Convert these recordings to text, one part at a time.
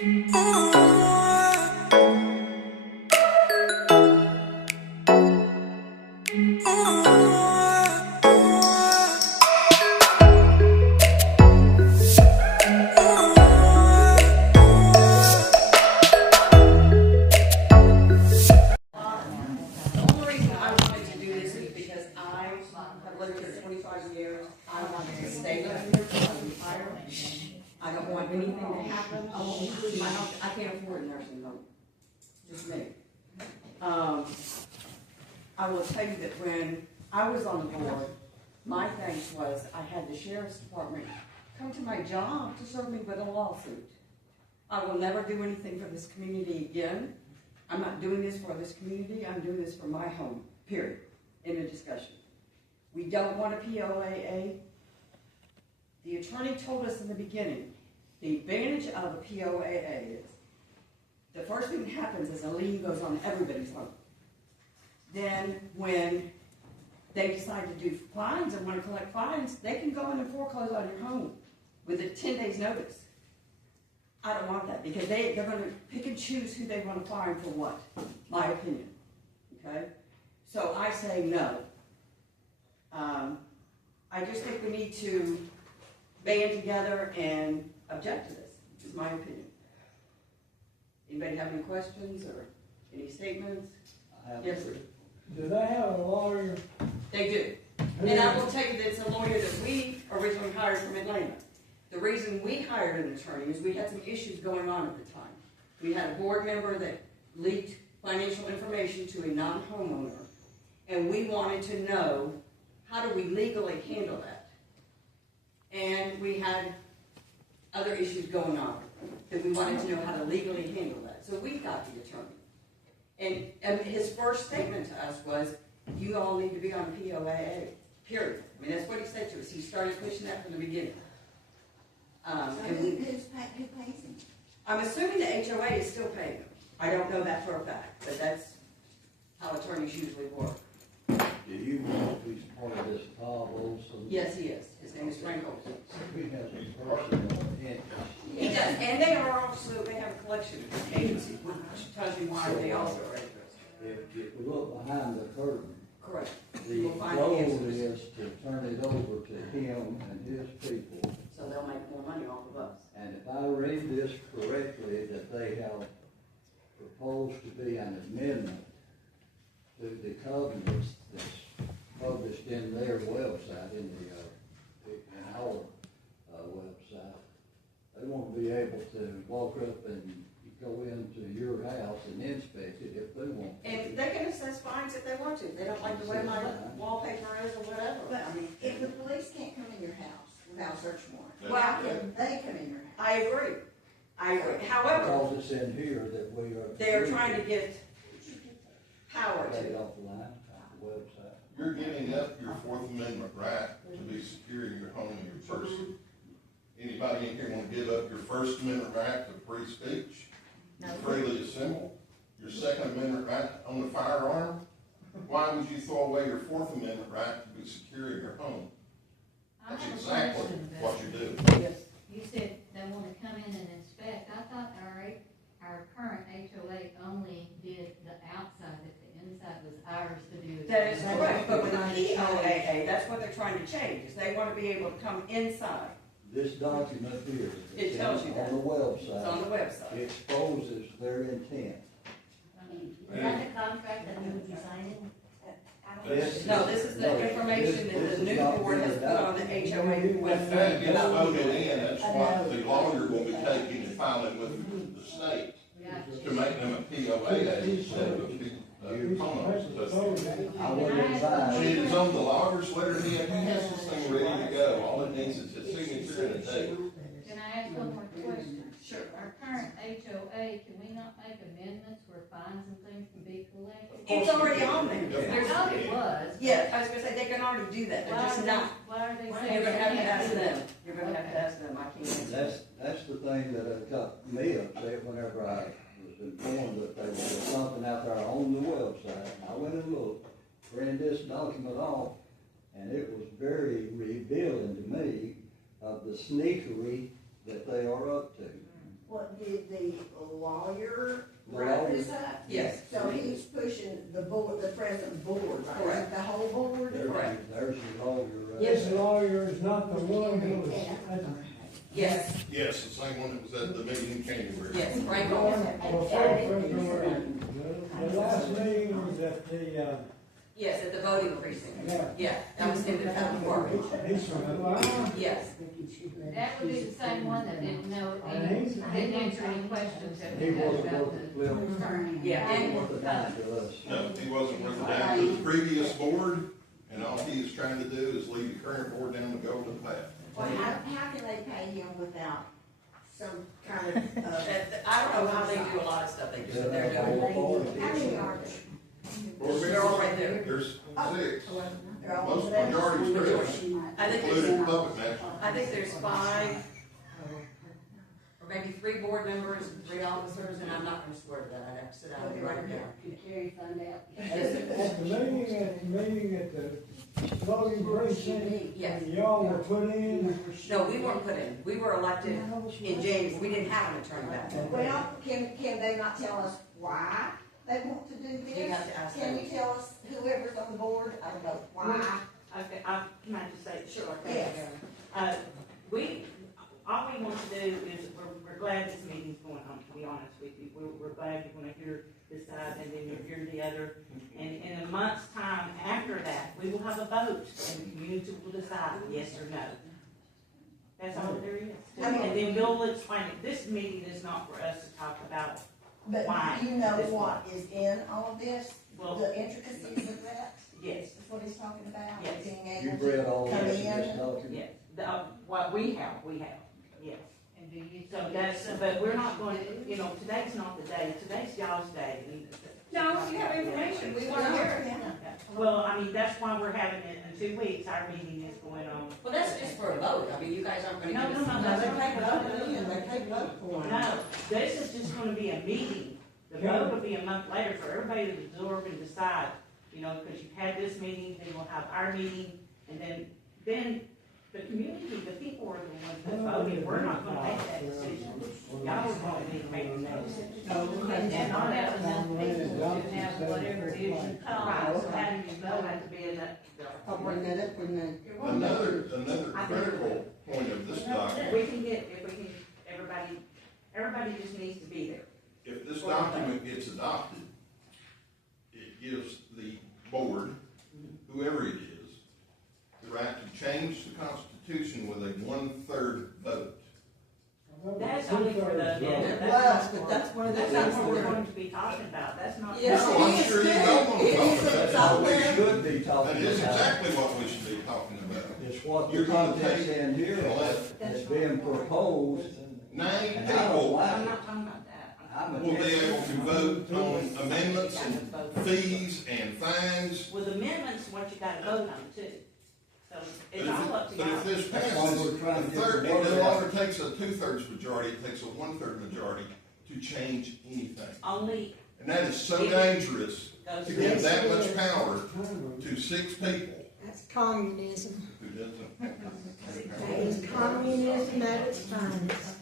Years. I want to stay here until I retire. I don't want anything to happen. I can't afford a nursing home. Just me. I will tell you that when I was on the board, my thanks was I had the sheriff's department come to my job to serve me with a lawsuit. I will never do anything for this community again. I'm not doing this for this community. I'm doing this for my home, period. End of discussion. We don't want a POA. The attorney told us in the beginning, the advantage of a POA is the first thing that happens is a lien goes on everybody's home. Then when they decide to do fines and want to collect fines, they can go in and foreclose on your home with a 10 days notice. I don't want that because they're going to pick and choose who they want to fine for what, my opinion. Okay? So I say no. I just think we need to band together and object to this, is my opinion. Anybody have any questions or any statements? Yes, sir. Do they have a lawyer? They do. And I will tell you that it's a lawyer that we originally hired from Atlanta. The reason we hired an attorney is we had some issues going on at the time. We had a board member that leaked financial information to a non-homeowner, and we wanted to know how do we legally handle that. And we had other issues going on that we wanted to know how to legally handle that. So we got the attorney. And his first statement to us was, you all need to be on POA, period. I mean, that's what he said to us. He started pushing that from the beginning. Who pays him? I'm assuming the HOA is still paying him. I don't know that for a fact, but that's how attorneys usually work. Do you want to be part of this Bob Olson? Yes, he is. His name is Frank Olson. He has a personal interest. He does, and they have a collection agency, which tells you why they also are interested. If we look behind the curtain, Correct. the We'll find goal answers. is to turn it over to him and his people. So they'll make more money off of us. And if I read this correctly, that they have proposed to be an amendment to the covenants that's published in their website, in our website. They want to be able to walk up and go into your house and inspect it if they want to. And they can assess fines if they want to. If they don't like the way my wallpaper is or whatever. But I mean, if the police can't come in your house without a search warrant, Well, how can they come in your house? I agree. However, Because it's in here that we are. they are trying to get power Take to it it. off the line, the website. You're giving up your Fourth Amendment right to be secure in your home and your person. Anybody in here want to give up your First Amendment right to free speech? No. Freely assemble? Your Second Amendment right to own a firearm? Why would you throw away your Fourth Amendment right to be secure in your home? That's exactly what you're doing. Yes. You said they want to come in and inspect. I thought our current HOA only did the outside, that the inside was ours to do. That is correct, but with a POA, that's what they're trying to change, is they want to be able to come inside. This document here. It tells you that. On the website. It's on the website. Exposes their intent. Is that the contract that we would be signing? No, this is the information that the new board has put on the HOA If that gets website. voted in, that's what the lawyer will be taking and filing with the state to make them a POA instead of a homeowner. I would advise. She is on the lawyer's letterhead, he has this thing ready to go, all it needs is his signature and a date. Can I ask one more question? Sure. Our current HOA, can we not make amendments where fines and things can be collected? It's already on there. I There's- thought it was. Yeah, I was gonna say, they can already do that, they're just not. Why are they saying? You're gonna have to they can't ask do them. it? You're gonna have to ask them, I can't answer. That's the thing that got me upset whenever I was informed that there was something out there on the website. I went and looked, printed this document off, and it was very revealing to me of the sneakery that they are up to. What did did the lawyer The write lawyer. this up? Yes. So he's pushing the board, the present board, right? Correct. The whole board? There's your lawyer, right? This lawyer is not the one who was at the Yes, Yes, the same one that was at the meeting in January. yes, Frank Norton. The last meeting was at the, Yes, at the voting precinct. yeah, Yeah, that was in the town court. he's from Atlanta. Yes, That would be the same one that didn't know, And didn't answer any questions that He we had wasn't about worth the the flip. attorney. Yeah, He and- worth a dime to us. No, he wasn't worth a dime to the previous board, and all he is trying to do is lead the current board down the golden path. Well, how can they pay him without some kind of, I don't know how they do a lot of stuff they do, but they're doing. how many are there? They're all right there. There's six. They're all Most over there? majority's three, I think including there's, public matters. I think there's 5, or maybe 3 board members, and 3 officers, and I'm not gonna swear to that, I'd have to sit down and write it down. At the meeting at the voting precinct, Yes. y'all were put in. No, we weren't put in, we were elected in James, we didn't have an attorney back then. Well, can they not tell us why they want to do this? You have to ask Can them. you tell us, whoever's on the board, I don't know, why? Okay, can I just say, sure. Yes. All we want to do is, we're glad this meeting's going on, to be honest with you. We're glad you're gonna hear this side and then you'll hear the other. And in a month's time after that, we will have a vote and you two will decide yes or no. That's all there is. I mean- And then Bill will explain it. This meeting is not for us to talk about, But Why? do you know what is in all of this? well, The intricacies of that? yes, That's what he's talking about? Yes. Being You've able read to all come this in this in? document? yes. What we have, yes. And do you? So that's, but we're not going to, today's not the day, today's y'all's day. No, if you have information, we wanna hear it. Well, that's why we're having it in 2 weeks, our meeting is going on. Well, that's just for a vote, I mean, you guys aren't gonna No, give no, us. no, No, they take it up, they take it up for him. No, this is just gonna be a meeting, the vote will be a month later for everybody to absorb and decide, because you've had this meeting, then we'll have our meeting, and then the community, the people are the ones that voted, we're not gonna make that decision. Y'all are gonna make that decision. And not having enough people to have whatever it is you call. Right, so having you vote has to be enough. I'll bring that up when they. Another critical point of this document, If we can, everybody just needs to be there. if this document gets adopted, it gives the board, whoever it is, the right to change the Constitution with a 1/3 vote. That's only for the, Well, but that's one of the that's not things what we're that going to be talking about, that's not. Yes, No, I'm it is sure you too. don't want to It talk is. about It's that. all We there. should be That talking is about. exactly what we should be talking about. It's what You're the gonna contents take in here is being proposed, 9 and I don't people like I'm it. not talking about that. I'm will be able to vote on amendments and fees and fines. With amendments, what you gotta vote on too, so But it's all up to if y'all. this That's why passes, we're trying to get it the word no out. longer takes a 2/3 majority, it takes a 1/3 majority to change anything. Only And that is so dangerous goes to to. give that much power to 6 people That's communism. who doesn't. That is communism at its finest.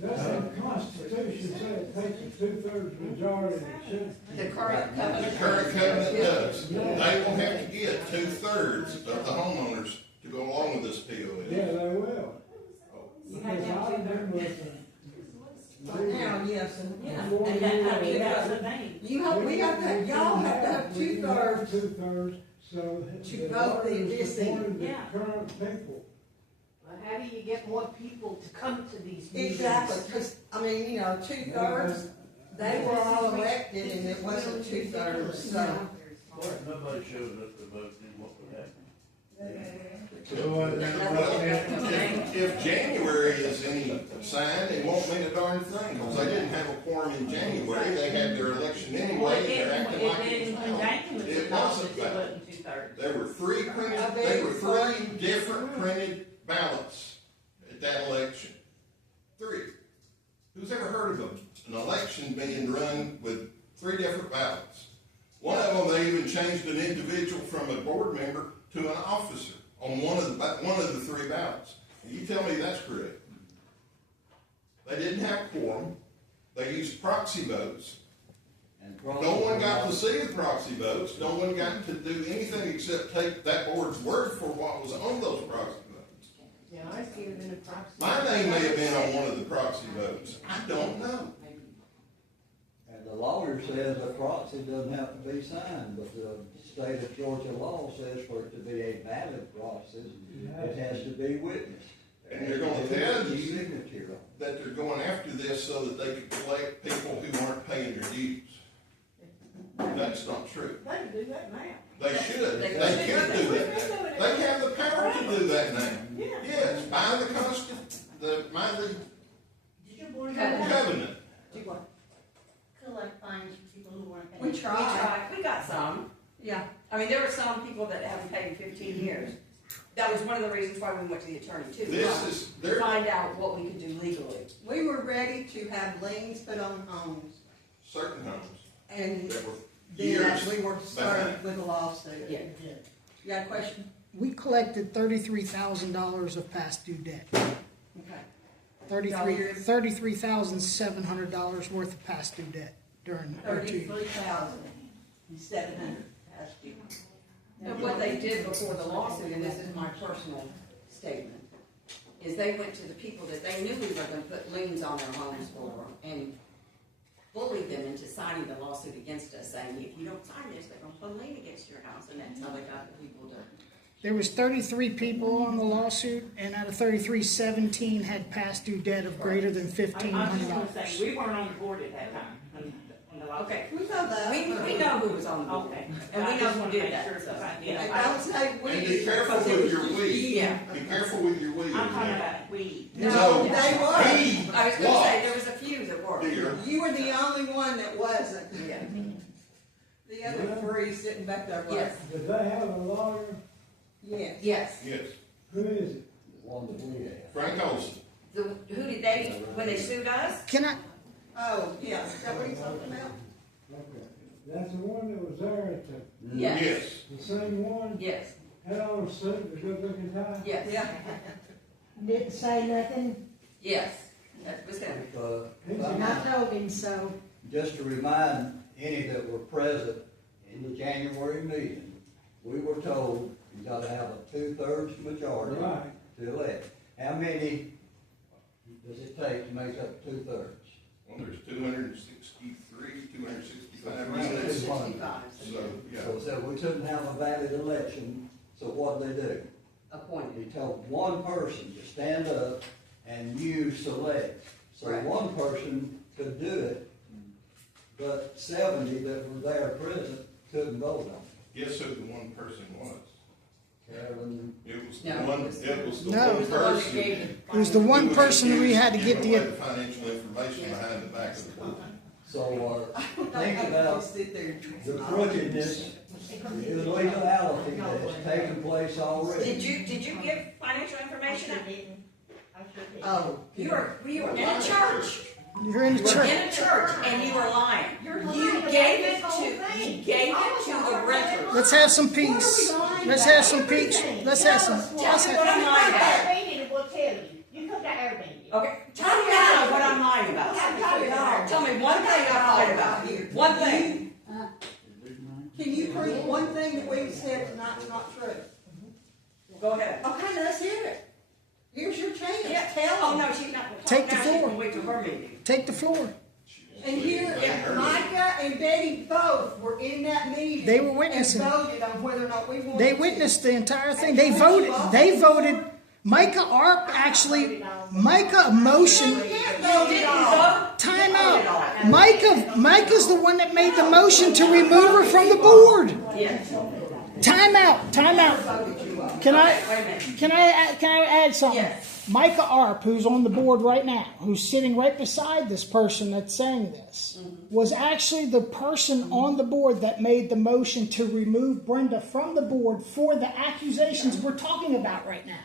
Doesn't the Constitution say it takes a 2/3 majority to change? The current The covenant. current covenant does. They will have to get 2/3 of the homeowners to go along with this POA. Yeah, they will. You have Because to have I've been two-thirds. with Now, yes, and. Yeah, and that's the thing. You hope, we have to, y'all have to have We can have 2/3. 2/3, so. To vote the voters supported the Yeah. current people. Well, how do you get more people to come to these meetings? Exactly, because, 2/3, they were all elected and it wasn't 2/3, so. Nobody showed up to vote, then what would happen? Well, if January is any sign, they won't mean a darn thing, because they didn't have a quorum in January, they had their election Well, anyway, it and they're didn't, acting it like didn't, it's when valid. Jackson was It in office, wasn't it valid. wasn't 2/3. There were three different printed ballots at that election. 3. Who's ever heard of an election being run with 3 different ballots? One of them, they even changed an individual from a board member to an officer on one of the 3 ballots. You tell me that's correct. They didn't have quorum. They used proxy votes. And No one got to see the proxy votes. No one got to do anything except take that board's word for what was on those proxy votes. Yeah, I see it in the proxy. My name may have been on one of the proxy votes. I don't know. And the lawyer says a proxy doesn't have to be signed, but the state of Georgia law says for it to be a valid proxy, it has to be witnessed. And they're gonna tell you Signature on it. that they're going after this so that they can collect people who aren't paying their dues. That's not true. They can do that now. They should. They They can do We've that. been doing it. They have the power to do that now. Yeah. Yes, by the Did your board covenant. Do what? collect fines for people who weren't paying? We We tried. tried, we got some, yeah. I mean, there were some people that haven't paid in 15 years. That was one of the reasons why we went to the attorney too. This is, To they're, find out what we could do legally. We were ready to have liens put on homes, certain homes and that were then years we were served behind. with a lawsuit. Yeah. You got a question? We collected $33,000 of past due debt. Okay. $33,700 worth of past due debt during our 2 years. 33,700 past due. And what they did before the lawsuit, and this is my personal statement, is they went to the people that they knew we were gonna put liens on their homes for and bullied them into signing the lawsuit against us, saying, if you don't sign this, they're gonna put a lien against your house, and that's how they got the people to. There was 33 people on the lawsuit, and out of 33, 17 had past due debt of greater than I was just gonna $1,500. say, we weren't on the board at that time, when the law. Okay, We know that. we know who was on the board. Okay. And we I know just who wanna did make that, sure, so, 'cause I- yeah. And don't say we. And be careful with your we. Yeah. Be careful with your we. I'm talking about we. No, No. they were. I was gonna say, there was a few that were. Dear. You were the only one that wasn't. Yeah. The other three sitting back there. like, Yes. Did they have a lawyer? Yes. Yes. Yes. Who is it? The one that we had. Frank Olson. Who did they, when they sued us? Can I, Oh, yeah. Is that what you're talking about? Okay. That's the one that was there at Yes. Yes. the same one, Yes, had on a suit, a good looking tie? yes, Yeah. Didn't say nothing, yes, that was him. and I told him so. Just to remind any that were present in the January meeting, we were told you gotta have a 2/3 majority Right. to elect. How many does it take to make up 2/3? Well, there's 263, 265 Right. units. 65, So, yeah. So we couldn't have a valid election, so what did they do? appointed. He told one person to stand up and you select. So Right. one person could do it, but 70 that were there present couldn't vote on Guess who the one person was? it. Carolyn, It was the No, one, it was- it was the No. one It was the one that person. gave it was the one person we had to get Giving away the, the financial information behind the back of the book. so think They about sit there and drink the some crookedness, the illegality that has taken place already. Did you give financial information? Oh. You were in a church, you're in the you were church. in a church, and you were lying. You gave it to the renters. Let's have some peace. Let's have some peace. Let's have some, Tell let's me have, what I'm lying about. Airbnb will tell you. You come to Airbnb. Okay, tell me now what I'm lying about. Tell me one thing I lied about. One thing. Can you prove one thing that we've said tonight's not true? Go ahead. Okay, let's hear it. Here's your chance. Yeah. Tell Oh, them. no, she's not. gonna Take talk the now. She floor. can wait till her meeting. take the floor. And here, Micah and Betty both were in that meeting. They were witnessing. And voted on whether or not we wanted. They witnessed the entire thing. They voted, Micah Arp actually, Micah motion, You didn't vote. time out. Micah's the one that made the motion to remove her from the board. Yes. Time out. Can I Wait a minute. can I add something? Yes. Micah Arp, who's on the board right now, who's sitting right beside this person that's saying this, was actually the person on the board that made the motion to remove Brenda from the board for the accusations we're talking about right now.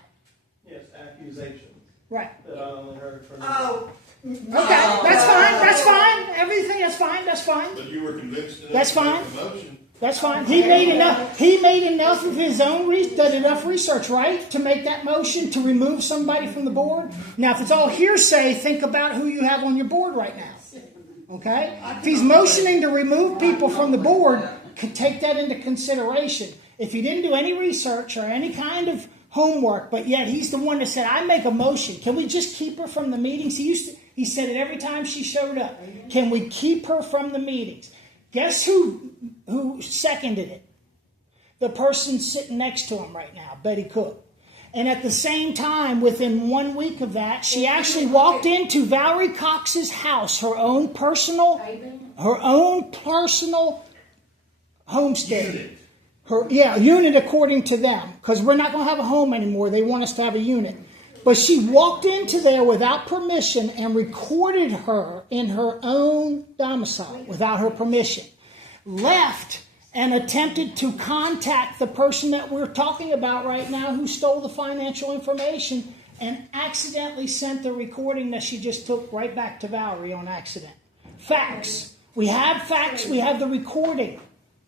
Yes, accusations Right. that I only heard from. Oh. Okay, that's fine. Everything, that's fine. But you were convinced enough That's to make fine. the motion. That's fine. He made enough. He made enough of his own done enough research, right, to make that motion to remove somebody from the board. Now, if it's all hearsay, think about who you have on your board right now. Okay? If he's motioning to remove people from the board, could take that into consideration. If he didn't do any research or any kind of homework, but yet he's the one that said, "I make a motion. Can we just keep her from the meetings?" He said it every time she showed up. Can we keep her from the meetings? Guess who seconded it? The person sitting next to him right now, Betty Cook. And at the same time, within 1 week of that, she actually walked into Valerie Cox's house, her own personal homestead. Unit according to them, because we're not going to have a home anymore. They want us to have a unit. But she walked into there without permission and recorded her in her own domicile without her permission. Left and attempted to contact the person that we're talking about right now who stole the financial information and accidentally sent the recording that she just took right back to Valerie on accident. Facts. We have facts. We have the recording.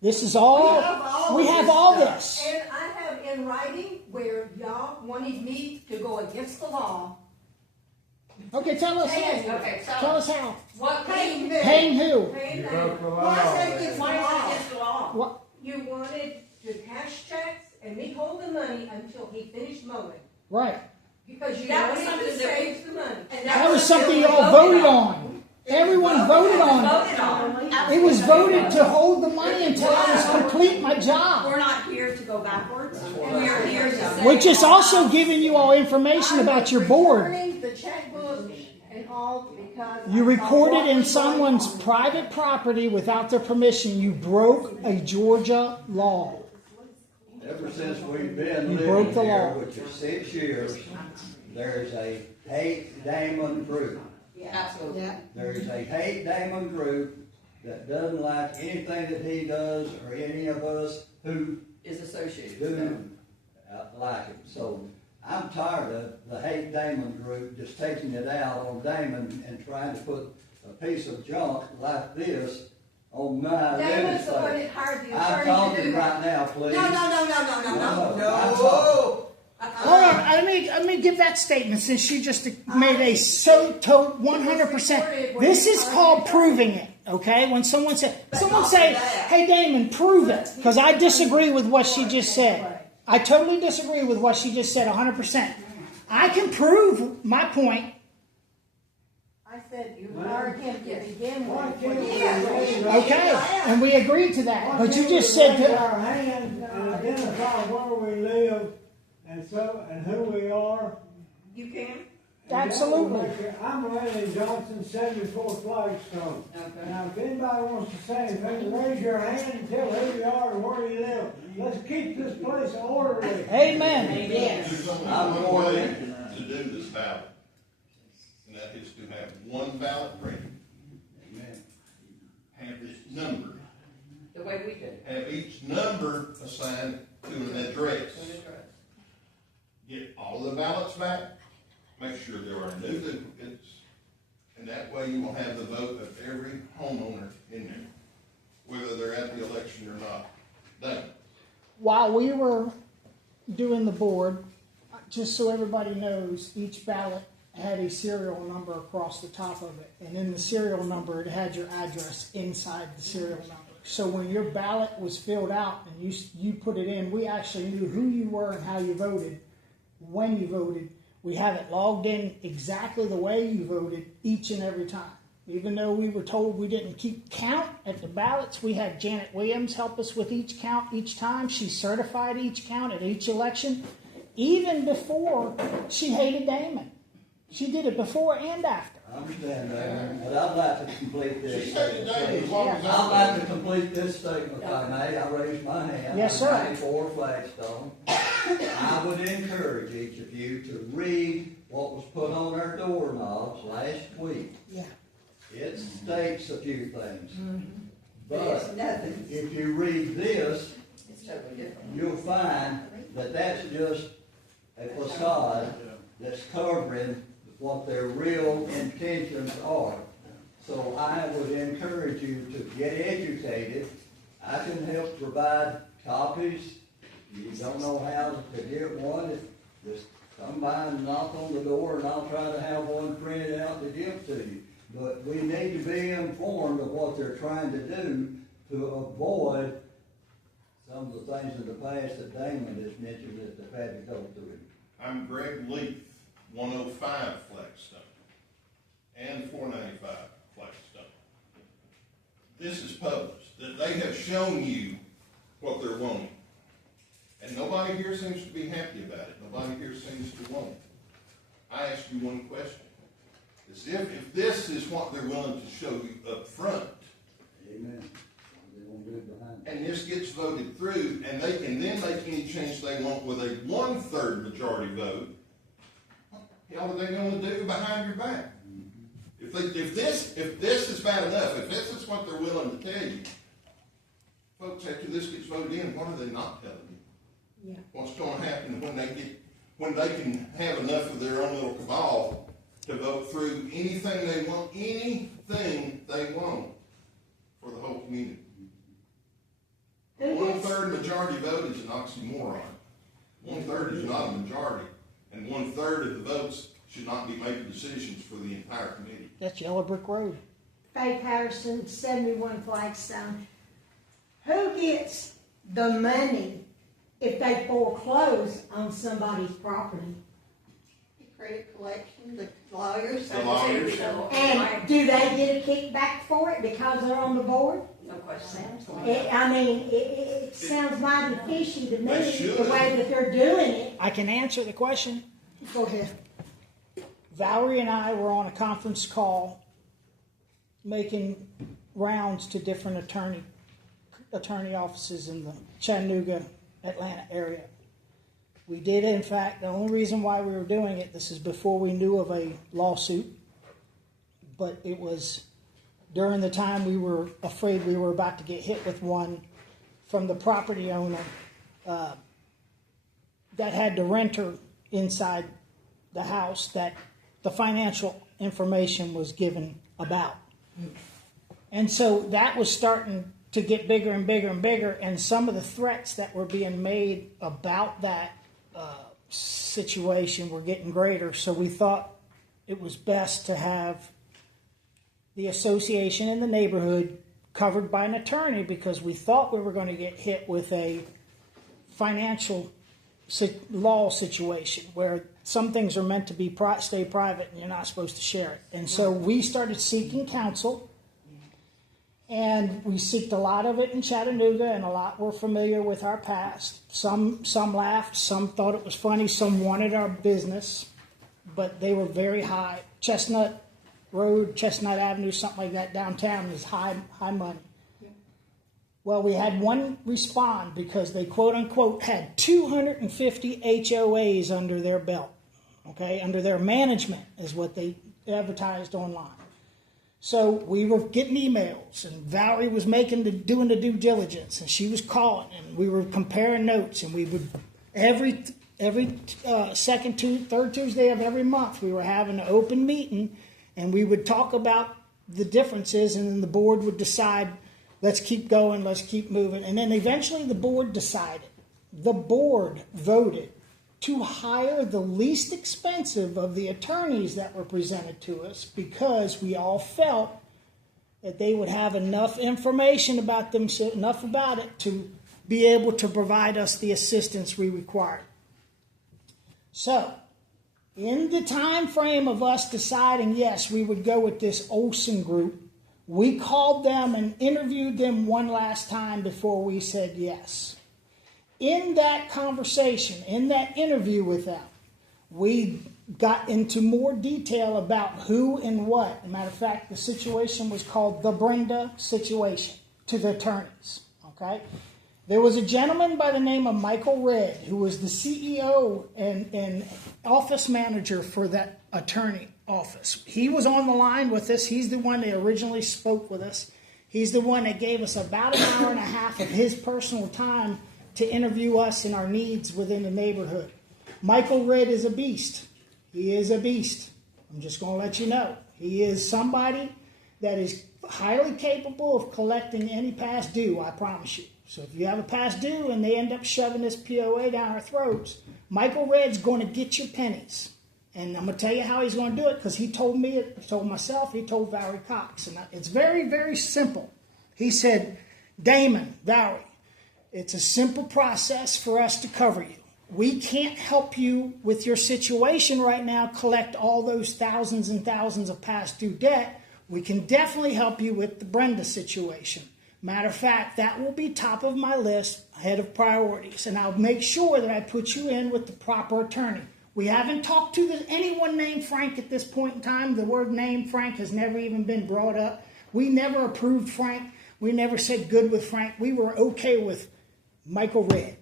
This is all. We have all this. And I have in writing where y'all wanted me to go against the law. Okay, tell us how. Okay, so Tell us how. what Paying Paying who? Paying You them. broke the law. Why is it against the why is it law? against the law? What? You wanted to cash checks and me hold the money until he finished mowing. Right. Because you That was wanted something to that save the money. And That was something you all voted on. Everyone voted on it. Voted on. It was voted to hold the money until I was complete my job. We're not here to go backwards, and we are here to say. Which is also giving you all information about your board. Returning the checkbook and all because You I saw recorded what in was going someone's on. private property without their permission. You broke a Georgia law. Ever since we've been You broke living the here, law. which is 6 years, there's a hate Damon group. Absolutely. Yeah. There's a hate Damon group that doesn't like anything that he does or any of us who Is associated with do them. like it. So I'm tired of the hate Damon group just taking it out on Damon and trying to put a piece of junk like this on my Damon's the one legislature. that hired the I'm attorney to talking do that. right now, please. No. Hold on, let me give that statement since she just made a 100%. This is called proving it, okay? When someone say, "Hey Damon, prove it," because I disagree with what she just said. I totally disagree with what she just said 100%. I can prove my point. I said you hired him to begin Why with. can't we Yeah. raise Okay, and we agreed to that. Why But you can't we just said raise that. our hand and identify where we live and who we are? You can? Absolutely. I'm Randy Johnson, 74 Flagstone. Okay. Now, if anybody wants to say anything, raise your hand and tell who you are and where you live. Let's keep this place orderly. Amen. There's only one way to do this ballot, and that is to have one ballot printed, have it numbered, The way we did. have each number assigned to an address. Get all the ballots back, make sure there are no duplicates, and that way you will have the vote of every homeowner in there, whether they're at the election or not. Done. While we were doing the board, just so everybody knows, each ballot had a serial number across the top of it. And in the serial number, it had your address inside the serial number. So when your ballot was filled out and you put it in, we actually knew who you were and how you voted, when you voted. We have it logged in exactly the way you voted each and every time. Even though we were told we didn't keep count at the ballots, we had Janet Williams help us with each count each time. She certified each count at each election, even before she hated Damon. She did it before and after. I understand that, but I'd like to complete this She said statement, today, as please. long as I'd I'm. like to complete this statement, if I may. I raise my hand. Yes, sir. 94 Flagstone. I would encourage each of you to read what was put on our doorknobs last week. Yeah. It states a few things. But But it's nothing. if you read this, It's totally different. you'll find that that's just a facade that's covering what their real intentions are. So I would encourage you to get educated. I can help provide copies. You don't know how to get one, just come by and knock on the door and I'll try to have one printed out to give to you. But we need to be informed of what they're trying to do to avoid some of the things in the past that Damon has mentioned that they've had to go through. I'm Greg Leaf, 105 Flagstone, and 495 Flagstone. This is published, that they have shown you what they're wanting. And nobody here seems to be happy about it. Nobody here seems to want it. I ask you one question. Is if this is what they're willing to show you up front, Amen. They won't do it behind. and this gets voted through, and they can then make any change they want with a 1/3 majority vote, what the hell are they going to do behind your back? If this is bad enough, if this is what they're willing to tell you, folks, after this gets voted in, what are they not telling you? Yeah. What's going to happen when they can have enough of their own little cabal to vote through anything they want for the whole community? A 1/3 majority vote is an oxymoron. 1/3 is not a majority, and 1/3 of the votes should not be making decisions for the entire committee. That's Yellow Brick Road. Faith Harrison, 71 Flagstone. Who gets the money if they foreclose on somebody's property? Credit collection, the lawyers. The lawyers. And do they get a kickback for it because they're on the board? No question. It sounds mighty fishy to me, They the should. way that they're doing it. I can answer the question. Go ahead. Valerie and I were on a conference call making rounds to different attorney offices in the Chattanooga, Atlanta area. We did, in fact, the only reason why we were doing it, this is before we knew of a lawsuit, but it was during the time we were afraid we were about to get hit with one from the property owner that had the renter inside the house that the financial information was given about. And so that was starting to get bigger and bigger and bigger, and some of the threats that were being made about that situation were getting greater. So we thought it was best to have the association in the neighborhood covered by an attorney, because we thought we were going to get hit with a financial law situation where some things are meant to be stay private and you're not supposed to share it. And so we started seeking counsel, and we seeked a lot of it in Chattanooga, and a lot were familiar with our past. Some laughed, some thought it was funny, some wanted our business, but they were very high. Chestnut Road, Chestnut Avenue, something like that downtown is high money. Well, we had one respond because they, quote unquote, had 250 HOAs under their belt, okay, under their management is what they advertised online. So we were getting emails, and Valerie was doing the due diligence, and she was calling, and we were comparing notes, and we would every third Tuesday of every month we were having an open meeting, and we would talk about the differences, and then the board would decide, let's keep going, let's keep moving, and then eventually the board decided. The board voted to hire the least expensive of the attorneys that were presented to us, because we all felt that they would have enough information about them, enough about it, to be able to provide us the assistance we required. So, in the time frame of us deciding, yes, we would go with this Olson group, we called them and interviewed them one last time before we said yes. In that conversation, in that interview with them, we got into more detail about who and what. As a matter of fact, the situation was called the Brenda situation to the attorneys. Okay? There was a gentleman by the name of Michael Redd, who was the CEO and office manager for that attorney office. He was on the line with us. He's the one that originally spoke with us. He's the one that gave us about an hour and a half of his personal time to interview us and our needs within the neighborhood. Michael Redd is a beast. He is a beast. I'm just going to let you know. He is somebody that is highly capable of collecting any past due, I promise you. So if you have a past due and they end up shoving this POA down our throats, Michael Red's going to get your pennies. And I'm going to tell you how he's going to do it, because he told me it, he told myself, he told Valerie Cox. And it's very, very simple. He said, Damon, Valerie, it's a simple process for us to cover you. We can't help you with your situation right now, collect all those thousands and thousands of past due debt. We can definitely help you with the Brenda situation. Matter of fact, that will be top of my list, ahead of priorities. And I'll make sure that I put you in with the proper attorney. We haven't talked to anyone named Frank at this point in time. The word name Frank has never even been brought up. We never approved Frank. We never said good with Frank. We were okay with Michael Red.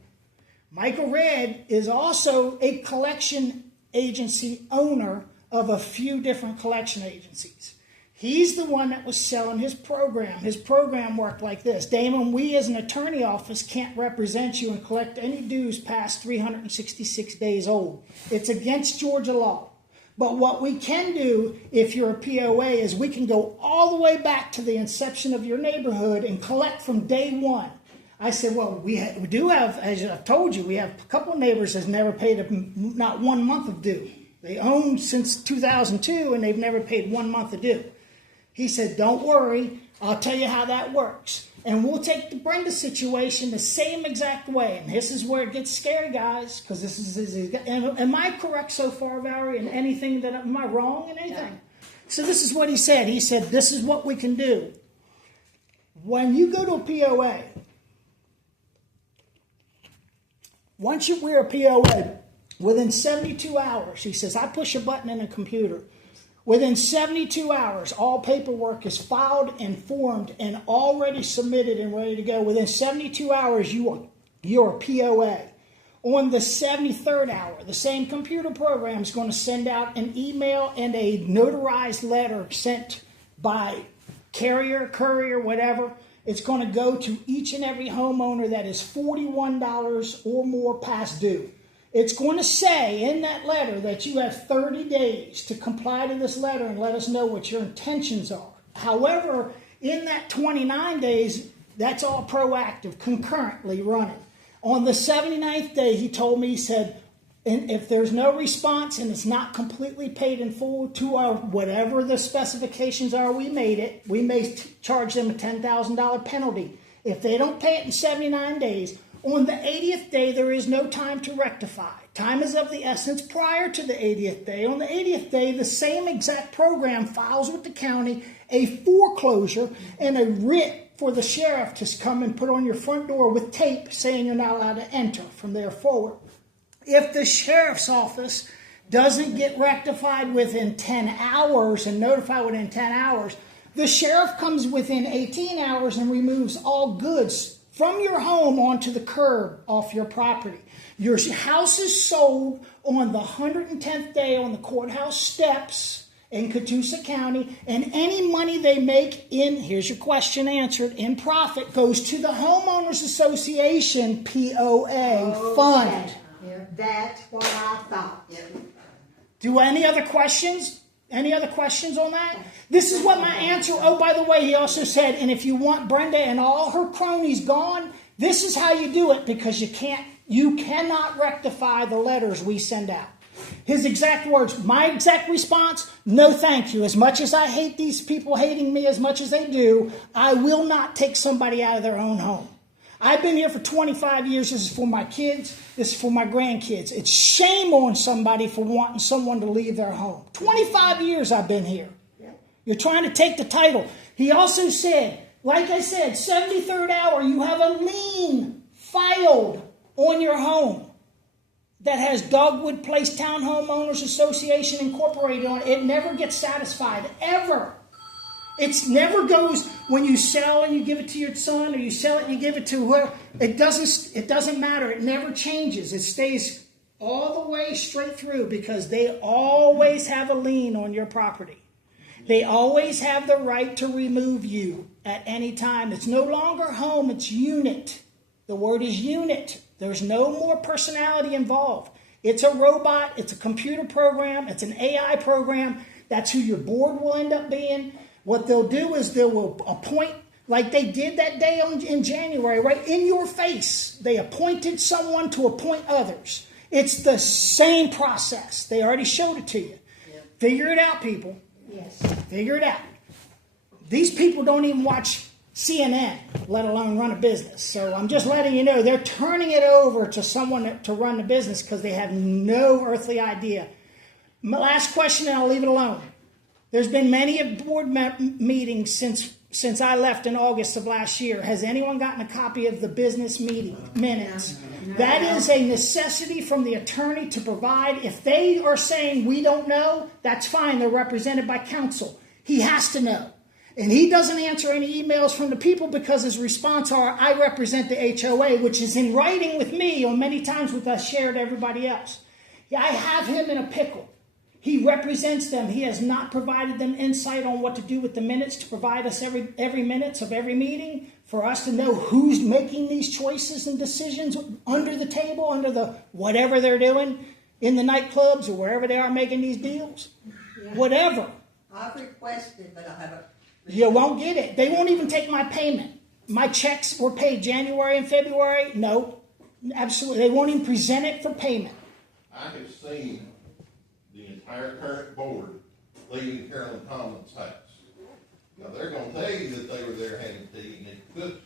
Michael Red is also a collection agency owner of a few different collection agencies. He's the one that was selling his program. His program worked like this. Damon, we as an attorney office can't represent you and collect any dues past 366 days old. It's against Georgia law. But what we can do, if you're a POA, is we can go all the way back to the inception of your neighborhood and collect from day one. I said, well, we do have, as I've told you, we have a couple of neighbors that's never paid not 1 month of due. They own since 2002, and they've never paid 1 month of due. He said, don't worry, I'll tell you how that works. And we'll take the Brenda situation the same exact way. And this is where it gets scary, guys, because this is am I correct so far, Valerie, in anything that, am I wrong in anything? Yeah. So this is what he said. He said, this is what we can do. When you go to a POA, once we're a POA, within 72 hours, he says, I push a button in a computer. Within 72 hours, all paperwork is filed and formed and already submitted and ready to go. Within 72 hours, you're a POA. On the 73rd hour, the same computer program is going to send out an email and a notarized letter sent by carrier, courier, whatever. It's going to go to each and every homeowner that is $41 or more past due. It's going to say in that letter that you have 30 days to comply to this letter and let us know what your intentions are. However, in that 29 days, that's all proactive, concurrently running. On the 79th day, he told me, he said, and if there's no response and it's not completely paid in full to our whatever the specifications are, we may charge them a $10,000 penalty. If they don't pay it in 79 days, on the 80th day, there is no time to rectify. Time is of the essence prior to the 80th day. On the 80th day, the same exact program files with the county a foreclosure and a writ for the sheriff to come and put on your front door with tape saying you're not allowed to enter from there forward. If the sheriff's office doesn't get rectified within 10 hours and notified within 10 hours, the sheriff comes within 18 hours and removes all goods from your home onto the curb off your property. Your house is sold on the 110th day on the courthouse steps in Catoosa County, and any money they make in, here's your question answered, in profit goes to the Homeowners Association POA fund. Yeah, that's what I thought. Yeah. Do any other questions? Any other questions on that? This is what my answer, oh, by the way, he also said, and if you want Brenda and all her cronies gone, this is how you do it, because you cannot rectify the letters we send out. His exact words, my exact response, no thank you. As much as I hate these people hating me as much as they do, I will not take somebody out of their own home. I've been here for 25 years. This is for my kids. This is for my grandkids. It's shame on somebody for wanting someone to leave their home. 25 years I've been here. You're trying to take the title. He also said, like I said, 73rd hour, you have a lien filed on your home that has Dogwood Place Town Homeowners Association Incorporated on it. It never gets satisfied, ever. It never goes when you sell and you give it to your son, or you sell it and you give it to her. It doesn't matter. It never changes. It stays all the way straight through, because they always have a lien on your property. They always have the right to remove you at any time. It's no longer home, it's unit. The word is unit. There's no more personality involved. It's a robot, it's a computer program, it's an AI program. That's who your board will end up being. What they'll do is they will appoint, like they did that day in January, right in your face. They appointed someone to appoint others. It's the same process. They already showed it to you. Figure it out, people. Yes. Figure it out. These people don't even watch CNN, let alone run a business. So I'm just letting you know they're turning it over to someone to run the business because they have no earthly idea. My last question, and I'll leave it alone. There's been many board meetings since I left in August of last year. Has anyone gotten a copy of the business meeting minutes? That is a necessity from the attorney to provide. If they are saying we don't know, that's fine. They're represented by counsel. He has to know. And he doesn't answer any emails from the people because his response are, I represent the HOA, which is in writing with me on many times with us shared everybody else. I have him in a pickle. He represents them. He has not provided them insight on what to do with the minutes to provide us every minutes of every meeting for us to know who's making these choices and decisions under the table, under the whatever they're doing in the nightclubs or wherever they are making these deals. Whatever. I've requested, but I haven't. You won't get it. They won't even take my payment. My checks were paid January and February. No, absolutely. They won't even present it for payment. I have seen the entire current board leaving Carolyn Tomlin's house. Now, they're gonna tell you that they were there having tea and eating cookies.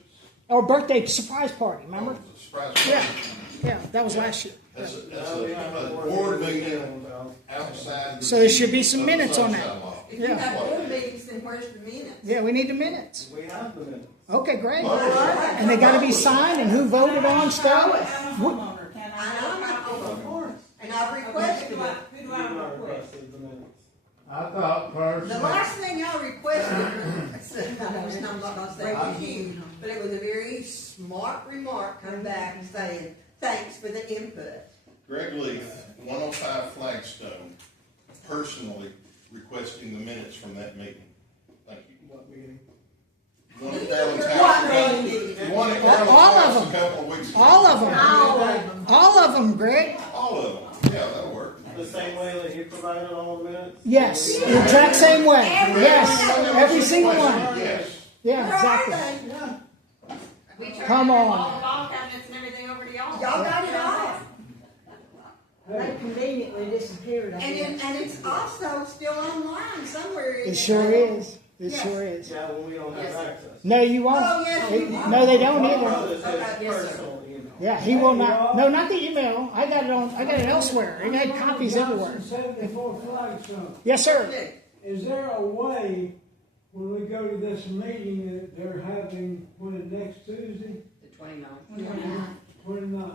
Or birthday surprise party, remember? It was a surprise Yeah, party. yeah, that was last year. That's a board meeting outside. So there should be some of the minutes on that. sunshine law. If you have board meetings, then where's the minutes? Yeah, we need the minutes. We have the minutes. Okay, great. All right. And they got to be signed and who voted on stuff. I know, Of course. and I've requested it. You not requested the minutes. I thought personally. The last thing I requested, I know I'm not gonna say it was you, but it was a very smart remark coming back and saying, thanks for the input. Greg Leaf, 105 Flagstone, personally requesting the minutes from that meeting. Thank you. What meeting? One at Carolyn's What house. meeting? The one at Carolyn's All of house them. a couple of weeks ago. All of them. All of them. All of them, Greg. All of them. Yeah, that'll work. The same way that you provided all the minutes? Yes, the exact same way. Yes, every single one. Yes. Yeah, Where are exactly. they? We turned Come all on. the file cabinets and everything over to y'all. Y'all got it all. They conveniently disappeared. I guess. And it's also still online somewhere. It sure is. It Yes. sure is. Yeah, when we don't have Yes. access. No, you won't. Oh, yes, you will. No, they don't My either. brother's Okay, his yes, sir. personal email. Yeah, he will not. No, not the email. I got it on. I got it elsewhere. I got copies everywhere. 74 Flagstone. Yes, sir. Is there a way, when we go to this meeting that they're having, next Tuesday, The 29th. 29,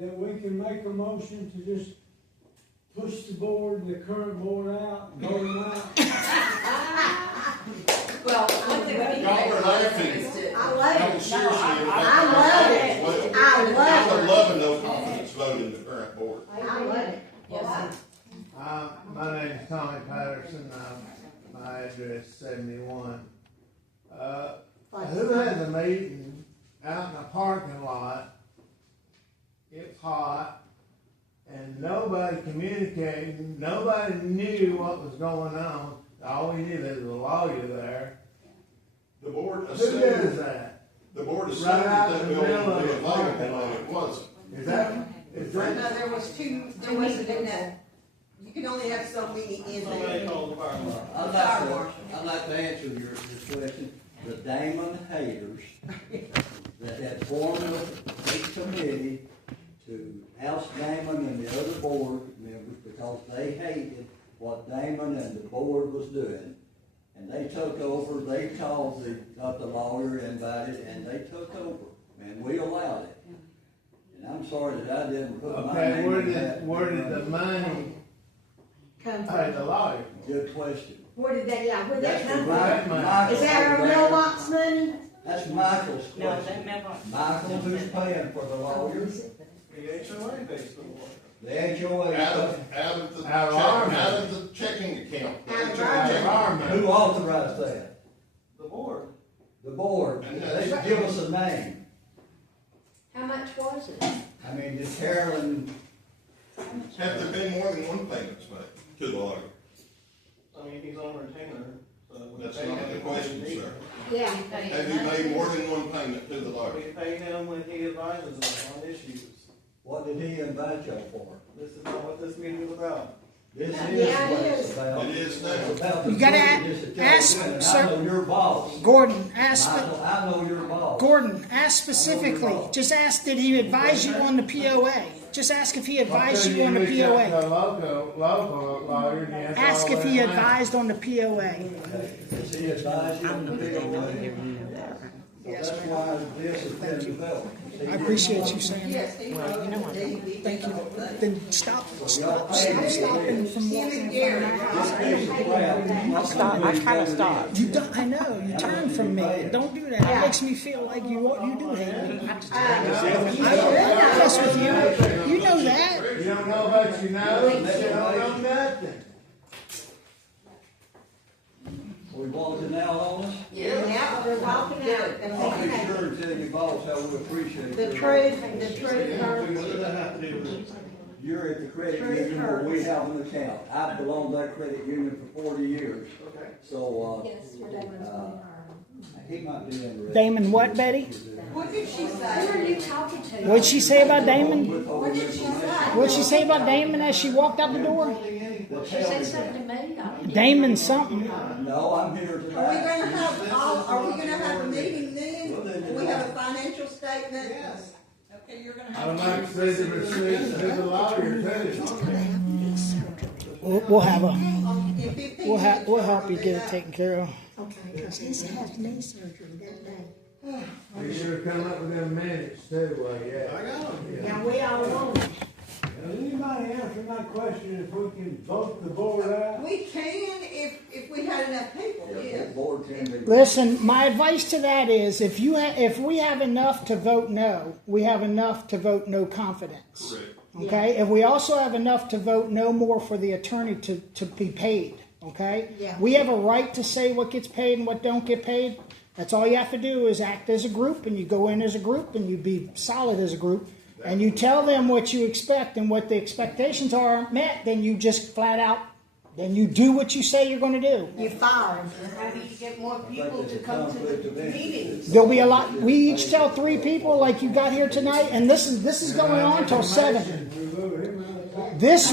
that we can make a motion to just push the board, the current board out, vote them out? Well, one thing we need to Y'all make are a laughing. is to- I love No, it. seriously. I love it. I love I'm loving no confidence vote in the current board. I love it. Yes, sir. My name's Tommy Patterson, my address 71. Who has a meeting out in a parking lot, it's hot, and nobody communicating, nobody knew what was going on, all we knew there was a lawyer there. The board Who does assumed, that? the board assumed Right out that that in the building middle would of be the available, parking lot. and it wasn't. Is that? No, there was there wasn't in that, you can only have so many in Somebody there. called the fire marshal. I'd like to answer your question. The Damon haters that had formed a committee to oust Damon and the other board members because they hated what Damon and the board was doing. And they took over, they called got the lawyer invited, and they took over, and we allowed it. And I'm sorry that I didn't put my Okay, name in that. where did the money Come pay from. the lawyer? Good question. Where did that, where'd that That's come the from? right Michael Is that our over there. mailbox money? That's Michael's No, that question. mailbox. Michael, who's paying for the lawyers? The HOA pays for the water. The HOA. Out of the Out of our money. out of the checking account. The Out of HOA our checking our account. Who authorized that? The board. The board. And They should give us a name. How much was it? I mean, did Carolyn, Have there been more than one payment made to the lawyer? I mean, he's on retainer, That's not the question, sir. Yeah. Have you made more than one payment to the lawyer? We pay him when he advises us on issues. What did he invite y'all for? This is not what this meeting is about. This is Yeah, what it it's is. about. It is now. It's about the You gotta freedom to tell ask, women, sir. I know your boss. Gordon, ask. I know your boss. Gordon, ask specifically. Just ask, did he advise you on the POA? Just ask if he advised you on the Reach out to POA. a local lawyer, and that's Ask all if they he have. advised on the POA. Is he advising on the POA? That's why this has been developed. I appreciate you saying that. Yes, he wrote it. Thank you. Then stop stopping from walking in front of my house. I kind of stopped. You don't, I know, you turn from me. Don't do that. It makes me feel like you do hate me. I don't mess with you. You know that. You don't know about your nose, you don't know nothing. We walking now on us? Now, we're walking out. I'll be sure and tell you boss how we appreciate The your- truth hurts. What does that have to do with it? You're at the credit union where we have an account. I've belonged to that credit union for 40 years. Okay. So, he might be interested. Damon what, Betty? What did she Who are say? you talking to? What'd she say about Damon? What did she say? What'd she say about Damon as she walked out the door? She said something to me. Damon something. No, I'm here tonight. Are we gonna have a meeting then? Do we have a financial statement? Yes. Okay, you're gonna I'd have. like to see the receipts to the lawyer too. We'll have a, In 15 minutes, we'll help you we'll get do it that. taken care of. Okay, because he's had knee surgery that day. You should have come up with them minutes too, well, yeah. I got him. Yeah, we all know. Does anybody answer my question if we can vote the board out? We can if we had enough people, Yeah, yes. the board can be. Listen, my advice to that is if we have enough to vote no, we have enough to vote no confidence. Correct. Okay? If we also have enough to vote no more for the attorney to be paid, okay? Yeah. We have a right to say what gets paid and what don't get paid. That's all you have to do is act as a group, and you go in as a group, and you be solid as a group, and you tell them what you expect, and what the expectations are met, then you just flat out, then you do what you say you're going to do. You fired. How do you get more people to come to the meetings? There'll be a lot. We each tell 3 people, like you got here tonight, and this is going on till 7. This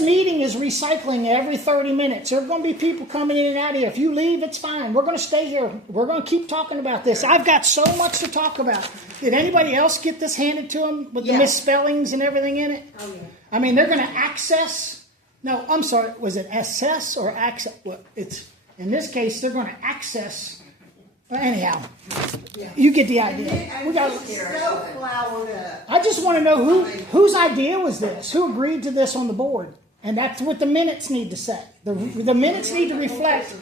meeting is recycling every 30 minutes. There are going to be people coming in and out of here. If you leave, it's fine. We're going to stay here. We're going to keep talking about this. I've got so much to talk about. Did anybody else get this handed to them with the misspellings and everything in it? Oh, yeah. I mean, they're going to access. No, I'm sorry. Was it assess or access? Well, it's in this case they're going to access. Well, anyhow, you get the idea. We got. It's so flowered up. I just want to know whose idea was this? Who agreed to this on the board? And that's what the minutes need to say. The minutes need to reflect.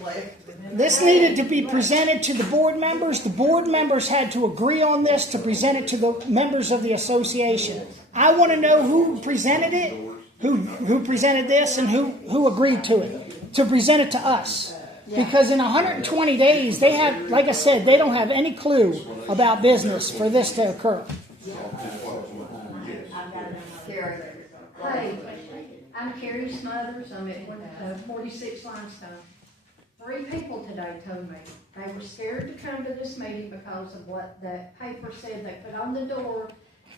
This needed to be presented to the board members. The board members had to agree on this to present it to the members of the association. I want to know who presented it, who presented this, and who agreed to it, to present it to us. Because in 120 days, they have, like I said, they don't have any clue about business for this to occur. Carrie. Hey, I'm Carrie Smothers. I'm at 46 Limestone. 3 people today told me they were scared to come to this meeting because of what the paper said they put on the door.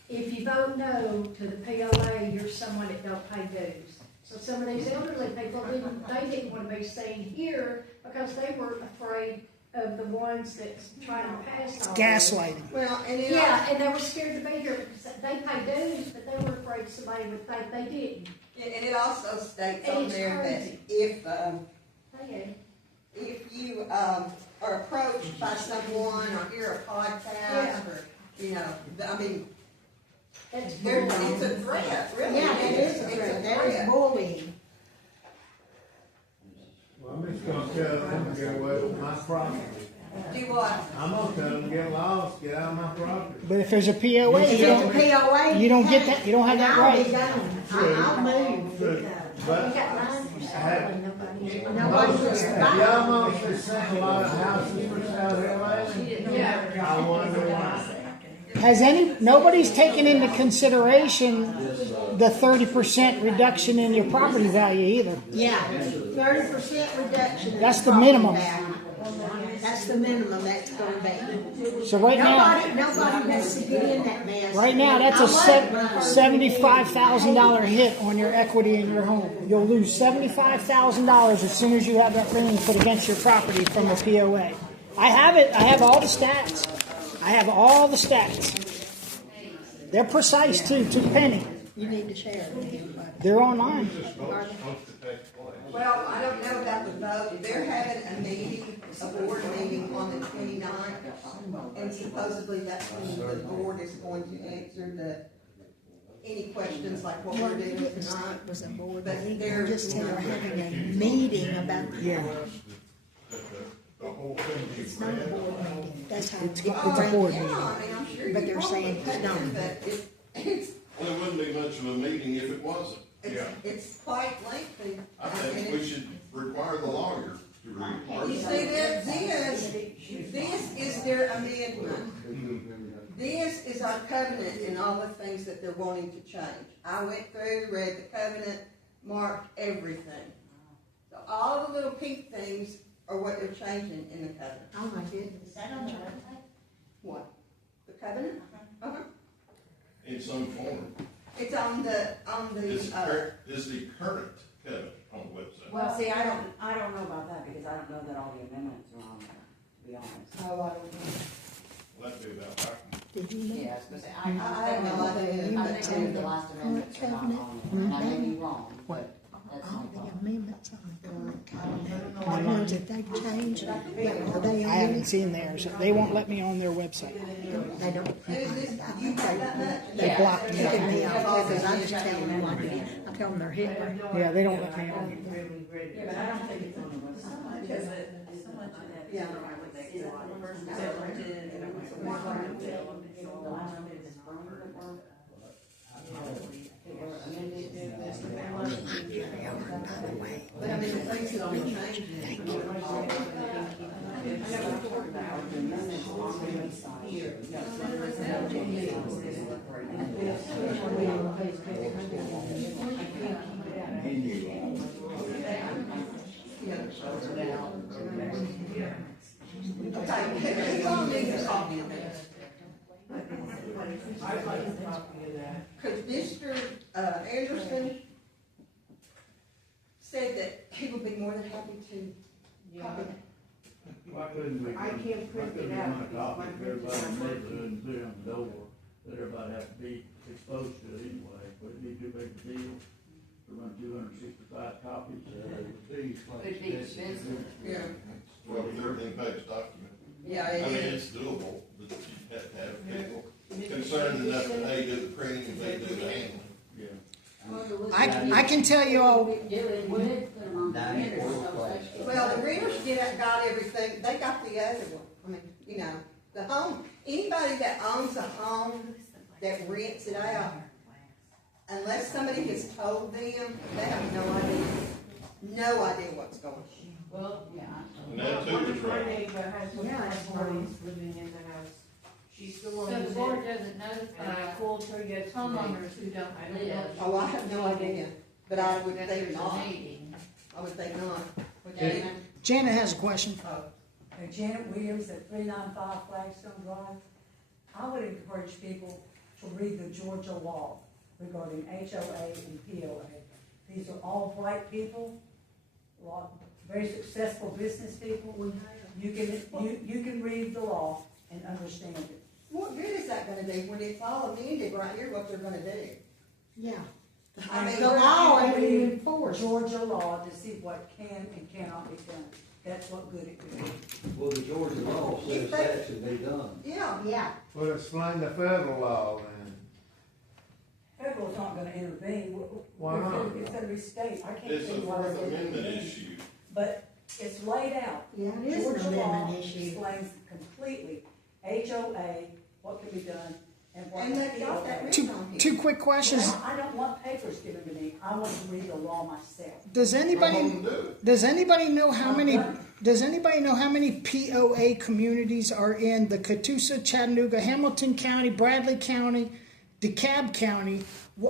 If you vote no to the POA, you're someone that don't pay dues. So some of these elderly people didn't want to be seen here because they were afraid of the ones that's trying to pass all this. Gaslighting. Well, and And they were scared to be here because they pay dues, but they were afraid somebody would think they didn't. and it also states And on it's there crazy. that Okay. if you are approached by someone or hear a podcast or, I mean, That's it's bullying. a threat, really. Yeah, it is a threat. That is bullying. Well, I'm just gonna tell them to get away with my property. Do what? I'm gonna tell them to get lost, get out of my property. But if there's a POA, If it's a POA. you don't get that. You don't have and that I'll be right. gone. I'll move. But, You but got lines for sale and nobody's. Nobody's have y'all mostly seen a lot of houses for sale here lately? Yeah. I wonder why. Nobody's taken into consideration the 30% reduction in your property value either. Yeah, 30% reduction. in That's the property minimum. value. That's the minimum that's gonna be. So right now, Nobody wants to get in that mess. right now, that's a $75,000 hit on your equity in your home. You'll lose $75,000 as soon as you have that lien put against your property from a POA. I have it. I have all the stats. They're precise too, to the penny. You need to share it. They're online. Well, I don't know about the vote. They're having a meeting, a board meeting on the 29th. And supposedly that's when the board is going to answer any questions like what we're doing tonight. Was a board But meeting, they're just you know, having a meeting about. Yeah. It's not a board meeting, that's how it's. It's a board Yeah, meeting. I mean, I'm sure But you they're saying probably it's could, not. but it's, Well, it wouldn't be much of a meeting if it wasn't. it's quite lengthy. I think we should require the lawyer to read part You of see it. that, this is their amendment. This is our covenant and all the things that they're wanting to change. I went through, read the covenant, marked everything. So all the little pink things are what they're changing in the covenant. Oh my goodness. What? The covenant? Uh-huh. In some form. It's on the, Is the current covenant on the website. Well, see, I don't know about that because I don't know that all the amendments are on there, to be honest. oh, I don't know. Well, that'd be about right. Did you know? Yes, but I have no idea. I think some of the last amendments are not on there, and I may be wrong, but that's All my the thought. amendments on the current covenant, the ones that they've changed, are they I on haven't there? seen theirs. They won't let me on their website. They don't. Is this, you have that much? They blocked me. Yeah. Taking me off because I just tell them what to do. I tell them they're Hitler. Yeah, they don't let me on. Yeah, but I don't think it's on the website. Yeah. The last one is the spring that were amended. But I mean, the things that are changing. Okay, who all needs a copy of this? Because Mr. Anderson said that he would be more than happy to copy it. Why couldn't we? I can't print it out. Why couldn't we run a copy for everybody in the neighborhood and put it on the door, that everybody has to be exposed to it anyway, would it be too big a deal to run 265 copies? It'd be expensive. Yeah. Well, 13-page document. Yeah, I mean, it is. it's doable, but you have to have people concerned enough that they do the printing and they do the handling. I can tell you all. Well, the renters got everything, they got the other one. I mean, you know, the home, anybody that owns a home that rents it out, unless somebody has told them, they have no idea what's going on. Well, yeah. And that too is My right. neighbor has one of his boys living in the house. She's still So on the the board board. doesn't And I notify called her yesterday. homeowners who don't live. Oh, I have no idea, but I would that think there's a not. meeting. I would think not. Okay. Janet has a question. Janet Williams at 395 Flagstone Drive. I would encourage people to read the Georgia law regarding HOA and POA. These are all white people, very successful business people. You can read the law and understand it. What good is that gonna do when it's all amended right here, what they're gonna do? Yeah. I mean, The law ain't being enforced. Georgia law to see what can and cannot be done. That's what good it could be. Well, the Georgia law says that should be done. Yeah. Yeah. Well, explain the federal law then. Federal's not gonna intervene. Why not? It's gonna be state. I can't It's see a why Fourth they're Amendment intervening. issue. But it's laid out. Yeah, it is an Georgia law amendment issue. explains completely HOA, what can be done, and what. And they got that written on here. Two quick questions. I don't want papers given to me. I want to read the law myself. Does Come on anybody and do it. does anybody know how many does anybody know how many POA communities are in the Catoosa, Chattanooga, Hamilton County, Bradley County, DeKalb County?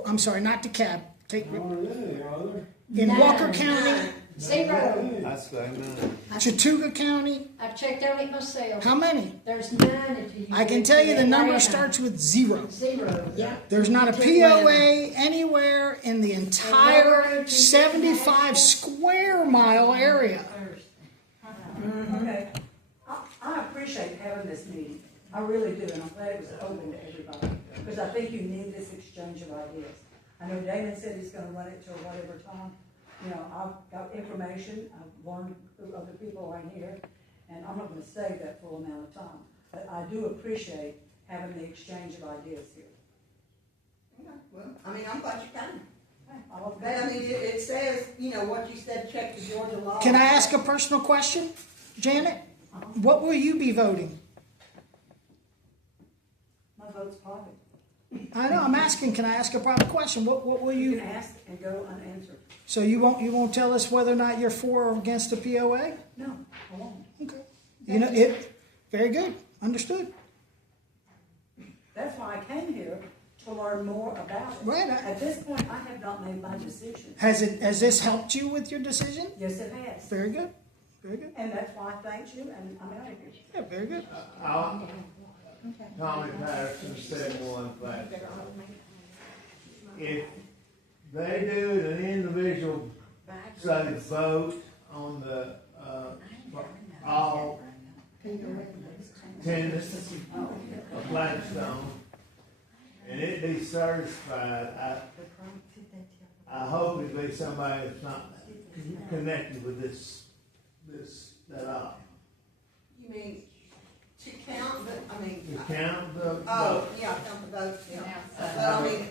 I'm sorry, not DeKalb. In Walker County, 0. I say no. Chattooga County. I've checked on it myself. How many? There's none until you. I can get tell to you the number Atlanta. starts with 0. 0, yeah. There's not a To POA anywhere in the entire 75 square mile area. Okay, I appreciate having this meeting, I really do, and I'm glad it was open to everybody, because I think you need this exchange of ideas. I know Damon said he's gonna run it till whatever time, you know, I've got information, I've learned through other people right here, and I'm not gonna save that full amount of time, but I do appreciate having the exchange of ideas here. Yeah, well, I mean, I'm glad you came. All But I mean, it says, you know, what you said, check the Georgia law. Can I ask a personal question, Janet? What will you be voting? My vote's private. I know, I'm asking, can I ask a private question? What will You you, can ask and go unanswered. so you won't tell us whether or not you're for or against the POA? No, I won't. Okay. Very good, understood. That's why I came here, to learn more about it. Right. At this point, I have not made my decision. Has this helped you with your decision? Yes, it has. Very good, very good. And that's why I thank you, and I'm out of here. Yeah, very good. Tommy Patterson said one thing. If they do it an individual, say, vote on the, all tenants of Blackstone, and it be certified, I hope it be somebody that's not connected with that op. You mean, to count To count the oh, votes. yeah, count the votes, yeah. But I mean,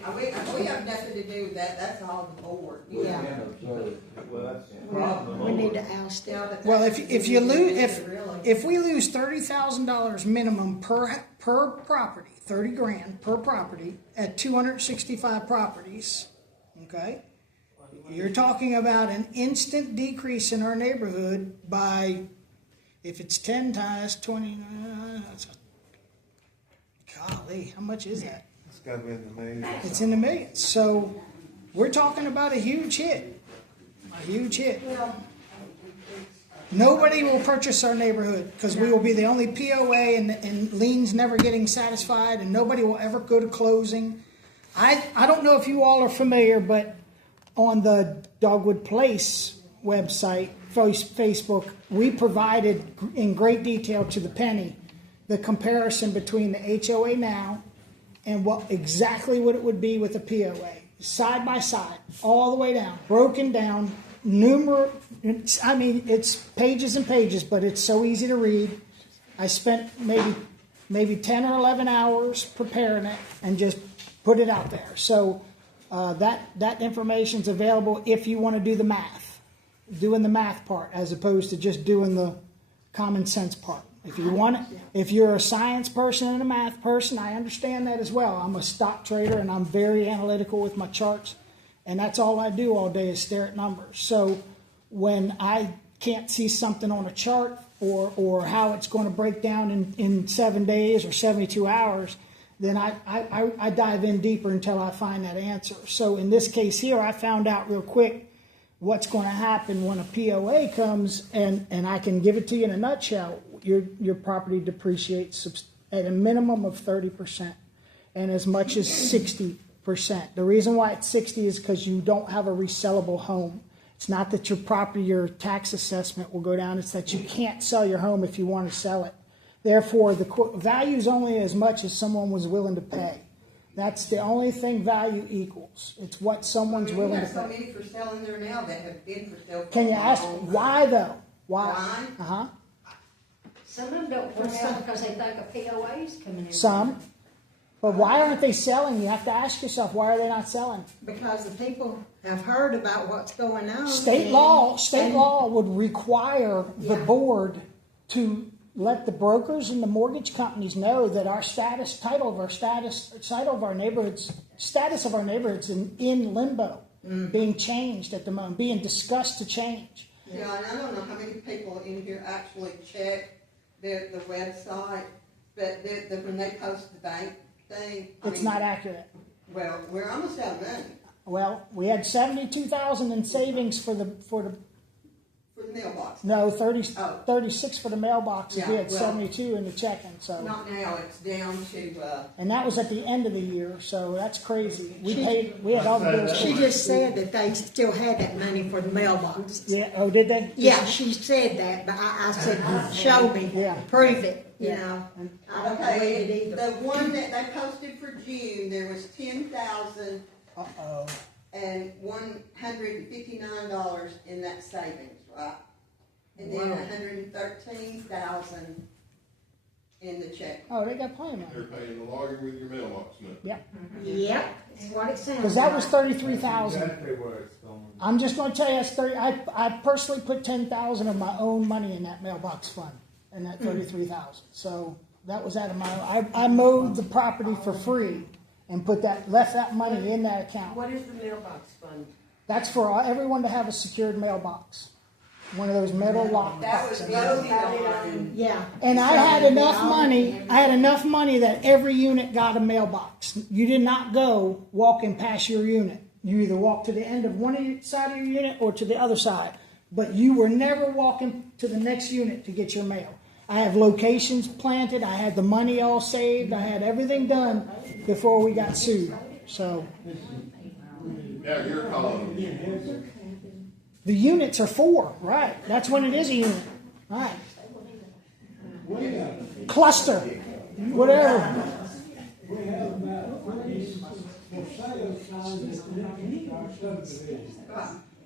we have nothing to do with that, that's all the board, yeah. Well, that's the problem. We need to oust it. Yeah, but Well, that's- if you lose, Really. if we lose $30,000 minimum per property, 30 grand per property at 265 properties, okay? You're talking about an instant decrease in our neighborhood by, if it's 10 times 20, golly, how much is that? It's gotta be in the millions. It's in the millions. So we're talking about a huge hit. A huge hit. Nobody will purchase our neighborhood because we will be the only POA and liens never getting satisfied, and nobody will ever go to closing. I don't know if you all are familiar, but on the Dogwood Place website, Facebook, we provided in great detail to the penny the comparison between the HOA now and exactly what it would be with a POA. Side by side, all the way down, broken down, it's pages and pages, but it's so easy to read. I spent maybe 10 or 11 hours preparing it and just put it out there. So that information's available if you want to do the math, doing the math part as opposed to just doing the common sense part. If you want it, if you're a science person and a math person, I understand that as well. I'm a stock trader and I'm very analytical with my charts, and that's all I do all day is stare at numbers. So when I can't see something on a chart or how it's going to break down in 7 days or 72 hours, then I dive in deeper until I find that answer. So in this case here, I found out real quick what's going to happen when a POA comes, and I can give it to you in a nutshell. Your property depreciates at a minimum of 30% and as much as 60%. The reason why it's 60 is because you don't have a resellable home. It's not that your property, your tax assessment will go down. It's that you can't sell your home if you want to sell it. Therefore, the value is only as much as someone was willing to pay. That's the only thing value equals. It's what someone's willing to We have so pay. many for selling there now that have been for sale. Can you ask why though? Why? Why? Uh-huh. Some of them don't want to sell because they think a POA is coming in. Some. But why aren't they selling? You have to ask yourself, why are they not selling? Because the people have heard about what's going on. State law would require the board to let the brokers and the mortgage companies know that our status of our neighborhoods in limbo, being changed at the moment, being discussed to change. Yeah, and I don't know how many people in here actually check the website, but when they post the bank thing, It's not accurate. Well, we're almost out of money Well, we had 72,000 in savings for the for the mailbox. no 30, Oh. 36 for the mailboxes. Yeah, We had well, 72 in the checking. So Not now, it's down to, and that was at the end of the year. So that's crazy. We had all the bills. She just said that they still had that money for the mailbox. Yeah. Oh, did they? Yeah, she said that, but I said, show me, Yeah. prove it, you know. I don't believe it okay, either. the one that they posted for June, there was 10,000 Uh-oh. and $159 in that savings, right? And then Wow. 113,000 in the check. Oh, they got plenty of money. They're paying the lawyer with your mailbox money. Yep. Yep, that's what it sounds Because that was like. 33,000. Exactly where it's going. I'm just going to tell you, that's 30. I personally put 10,000 of my own money in that mailbox fund, and that 33,000. So that was out of my. I mowed the property for free, and left that money in that account. What is the mailbox fund? That's for everyone to have a secured mailbox, one of those metal lock That was boxes. voted on. Yeah. And I had enough money. I had enough money that every unit got a mailbox. You did not go walking past your unit. You either walked to the end of one side of your unit or to the other side, but you were never walking to the next unit to get your mail. I have locations planted. I had the money all saved. I had everything done before we got sued. So Now you're calling, the units are 4, right? That's when it is a unit, right? Cluster, whatever. We have about 40 for sale signs at the entrance to our subdivision.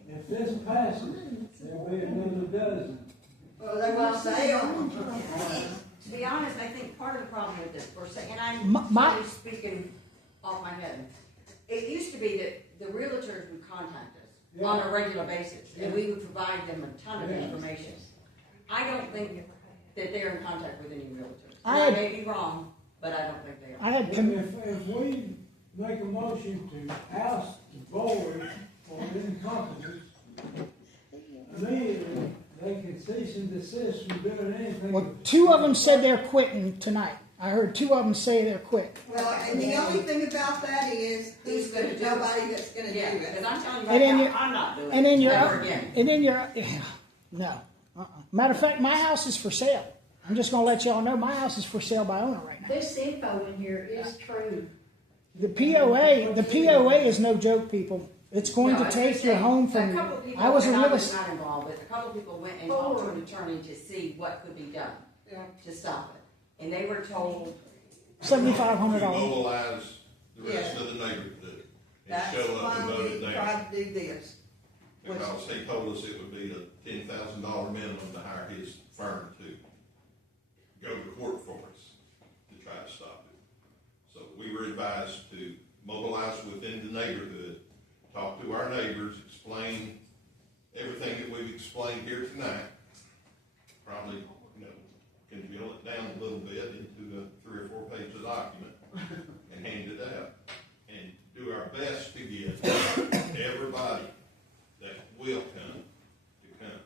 If this passes, there'll be another dozen. Well, they will sale. To be honest, I think part of the problem with this, and I'm My- really speaking off my head. It used to be that the realtors would contact us on a regular basis, and we would provide them a ton of information. I don't think that they're in contact with any realtors. I may be wrong, but I don't think they are. If we make a motion to oust the board for incompetence, immediately they can cease and desist from doing anything. Well, 2 of them said they're quitting tonight. I heard 2 of them say they're quit. Well, and the only thing about that is, Who's gonna do it? nobody that's gonna do Yeah, it. because I'm telling you And right then now, you're- I'm not doing it. And then Never again. no. Matter of fact, my house is for sale. I'm just going to let y'all know my house is for sale by owner right now. This info in here is true. The POA is no joke, people. It's going No, to I take just your say, home a from you. couple of people, I was a and real was estate. not involved, but a couple of people went and talked to an attorney to see what could be done to stop it. And they were told $7,500. mobilize the rest of the neighborhood and That's show up and why vote we it down. tried to do this. Because he told us it would be a $10,000 minimum to hire his firm to go to court for us to try to stop it. So we were advised to mobilize within the neighborhood, talk to our neighbors, explain everything that we've explained here tonight. Probably, congeal it down a little bit into a 3 or 4 page document and hand it out. And do our best to get everybody that will come to come.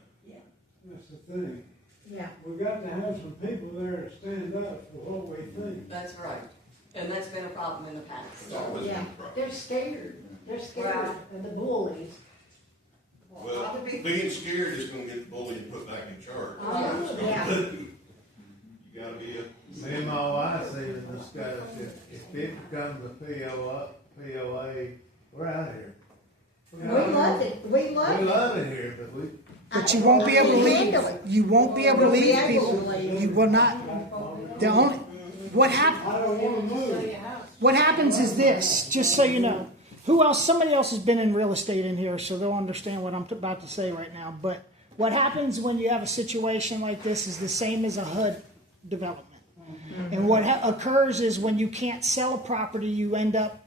That's the thing. Yeah. We got to have some people there to stand up for what we think. that's right. And that's been a problem in the past. It's always been a problem. They're scared. They're scared of the bullies. Well, being scared is gonna get the bully and put back in charge. Oh, That's what it's gonna yeah. do. You gotta be Me and my wife even discussed if it becomes a POA, we're out of here. We love it, we We love it. love it here, But you won't be able to leave. You won't be able to We'll be leave able people. to leave. You will not. The only, what happens? I don't want to move. What happens is this, just so you know. Who else? Somebody else has been in real estate in here, so they'll understand what I'm about to say right now. But what happens when you have a situation like this is the same as a HUD development. And what occurs is when you can't sell a property, you end up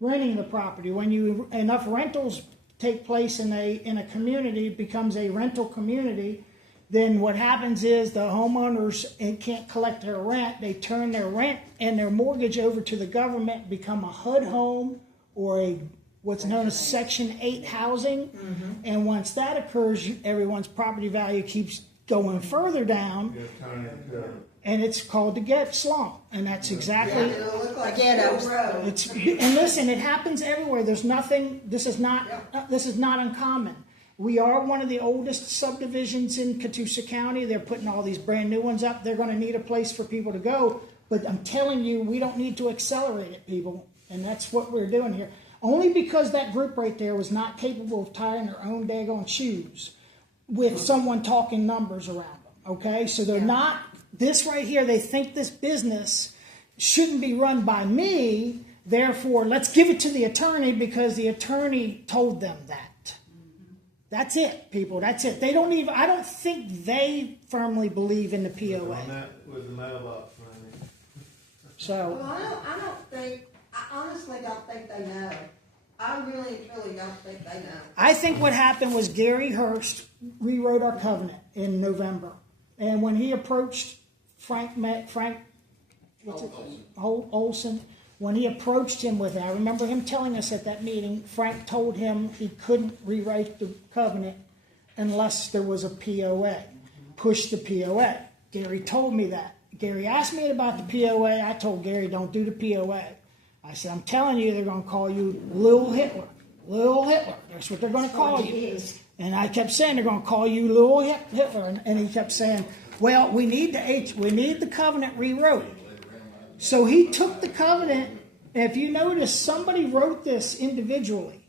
renting the property. When enough rentals take place in a community, it becomes a rental community. Then what happens is the homeowners can't collect their rent. They turn their rent and their mortgage over to the government, become a HUD home or a what's known as Section 8 housing. And once that occurs, everyone's property value keeps going further down, Just turn it to, and it's called the get slump. And that's exactly, It'll look like ghettos. it's, and listen, it happens everywhere. There's nothing, this is not uncommon. We are one of the oldest subdivisions in Catoosa County. They're putting all these brand new ones up. They're gonna need a place for people to go. But I'm telling you, we don't need to accelerate it, people. And that's what we're doing here. Only because that group right there was not capable of tying their own daggone shoes with someone talking numbers around them, okay? So they're not, this right here, they think this business shouldn't be run by me, therefore let's give it to the attorney because the attorney told them that. That's it, people, that's it. They don't even, I don't think they firmly believe in the POA. on that with the mailbox money. So, Well, I don't think, I honestly don't think they know. I really, truly don't think they know. I think what happened was Gary Hurst rewrote our covenant in November. And when he approached Olson, when he approached him with that, I remember him telling us at that meeting, Frank told him he couldn't rewrite the covenant unless there was a POA. Push the POA. Gary told me that. Gary asked me about the POA. I told Gary, don't do the POA. I said, I'm telling you, they're going to call you Lil Hitler. Lil Hitler. That's what they're going to call you. And I kept saying, they're going to call you Lil Hitler. And he kept saying, well, we need the covenant rewrote. So he took the covenant. And if you notice, somebody wrote this individually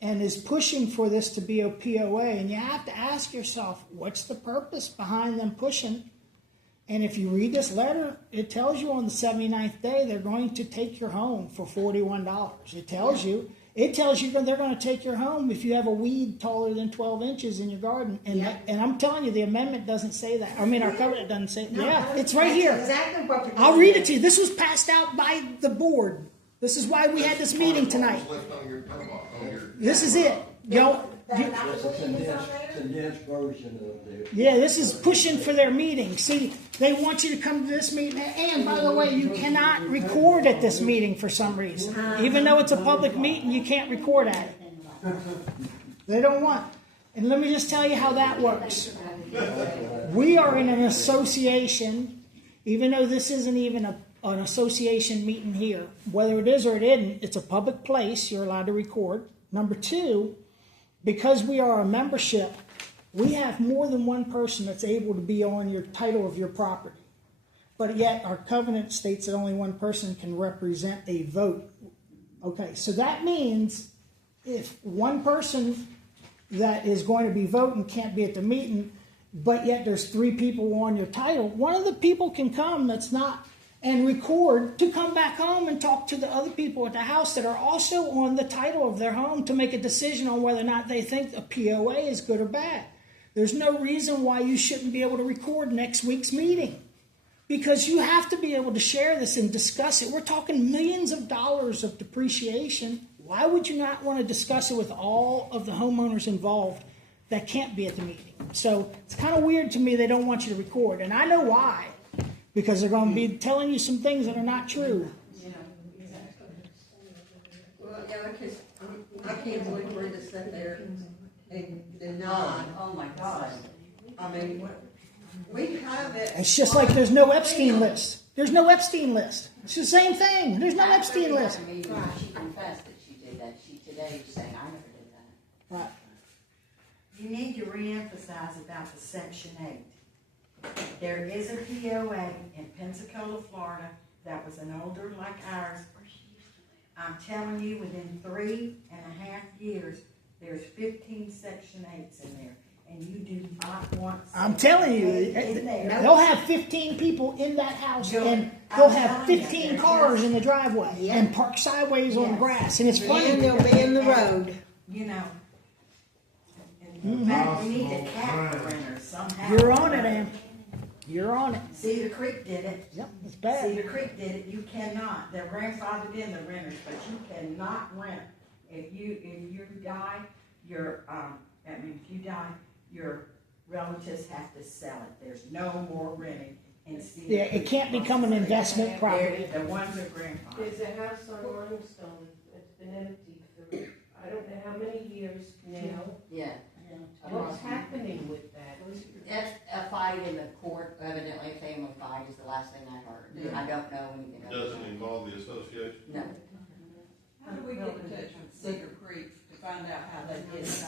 and is pushing for this to be a POA. And you have to ask yourself, what's the purpose behind them pushing? And if you read this letter, it tells you on the 79th day they're going to take your home for $41. It tells you they're going to take your home if you have a weed taller than 12 inches in your garden. And and I'm telling you, the amendment doesn't say that. I mean, our covenant doesn't say that. Yeah, it's right here. Exactly what we're I'll read it to you. This was passed out by the board. This is why we had this meeting tonight. This is it. That's a condensed version of the. Yeah, this is pushing for their meeting. See, they want you to come to this meeting. And by the way, you cannot record at this meeting for some reason. Even though it's a public meeting, you can't record at it. They don't want. And let me just tell you how that works. We are in an association, even though this isn't even an association meeting here. Whether it is or it isn't, it's a public place. You're allowed to record. Number two, because we are a membership, we have more than one person that's able to be on your title of your property. But yet our covenant states that only one person can represent a vote. Okay, so that means if one person that is going to be voting can't be at the meeting, but yet there's 3 people on your title, one of the people can come that's not and record to come back home and talk to the other people at the house that are also on the title of their home to make a decision on whether or not they think a POA is good or bad. There's no reason why you shouldn't be able to record next week's meeting, because you have to be able to share this and discuss it. We're talking millions of dollars of depreciation. Why would you not want to discuss it with all of the homeowners involved that can't be at the meeting? So it's kind of weird to me they don't want you to record, and I know why. Because they're going to be telling you some things that are not true. Well, yeah, because I can't believe we're to sit there and deny. Oh my God. I mean, we have it. It's just like there's no Epstein list. There's no Epstein list. It's the same thing. There's no Epstein list. She confessed that she did that. She today was saying, I never did that. Right. You need to reemphasize about the Section 8. There is a POA in Pensacola, Florida, that was an older like ours. I'm telling you, within 3.5 years, there's 15 Section 8s in there. And you do not want. I'm telling you, they'll have 15 people in that house, and they'll have 15 cars in the driveway and park sideways on the grass. And it's funny. And they'll be in the road. You know. In fact, we need to cap the renters somehow. You're on it, Ann. You're on it. Cedar Creek did it. Yep, it's bad. Cedar Creek did it. You cannot. They're grandfathered in the renters, but you cannot rent. If you die, if you die, your relatives have to sell it. There's no more renting in Cedar Creek. Yeah, it can't become an investment property. The ones are grandfathered. There's a house on Limestone that's been empty for, I don't know how many years now. Yeah. What's happening with that? That's a fight in the court, evidently a family fight is the last thing I heard. I don't know anything else. Doesn't involve the association? No. How do we get in touch with Cedar Creek to find out how they did it?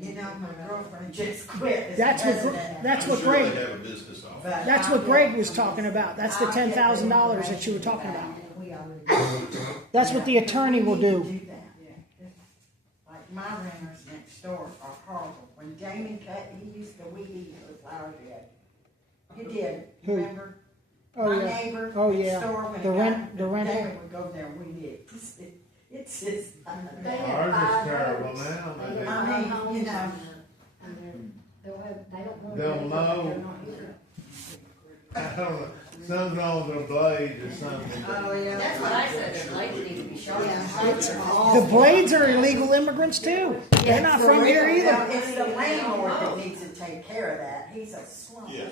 You know, my girlfriend just quit. as That's what, president. that's I'm what sure Greg, they have a business office. But that's what Greg was talking about. That's the $10,000 that you were talking about. That's what the attorney will do. Like my renters next door are horrible. When Jamie cut, he used to weed eat the flower bed. He did, Who? remember? Oh, My yeah. neighbor Oh, next yeah. door, when The it rent- got- the rental. Jamie would go there and weed eat. It's just, They have Ours is 5 terrible votes. now, They but don't I have mean, homes you know. and they don't want. They'll to- mow. they're not here. I don't know, something's wrong with their blades or something. Oh, yeah. That's what I said, the blades need to be sharp. The blades are illegal immigrants too. They're not from here Well, either. it's the landlord that needs to take care of that. He's a slump. Yes.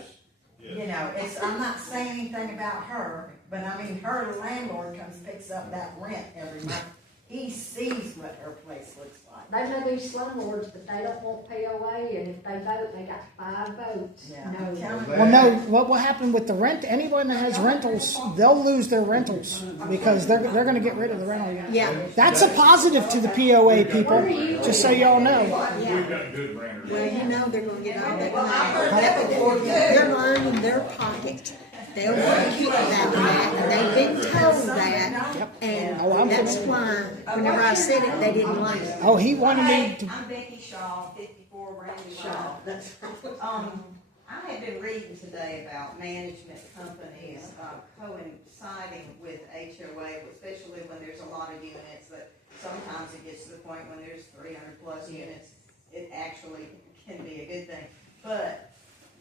You know, I'm not saying anything about her, but I mean, her landlord comes, picks up that rent every month. He sees what her place looks like. They may be slumlords, but they don't want POA, and if they vote, they got 5 votes. Yeah. No. Well, no, what will happen with the rent, anyone that has rentals, they'll lose their rentals because they're gonna get rid of the rental unit. Yeah. That's a positive to the POA people, just so y'all know. We've got good renters. Well, you know they're gonna get all that Well, I've heard money. that before, too. They're lining their pocket. They'll want to keep that, and they've been told that, and that's why, whenever I said it, they didn't like it. Oh, he wanted me to, I'm Becky Shaw, 54 Randy Shaw. I had been reading today about management companies coinciding with HOA, especially when there's a lot of units, that sometimes it gets to the point when there's 300 plus units, it actually can be a good thing. But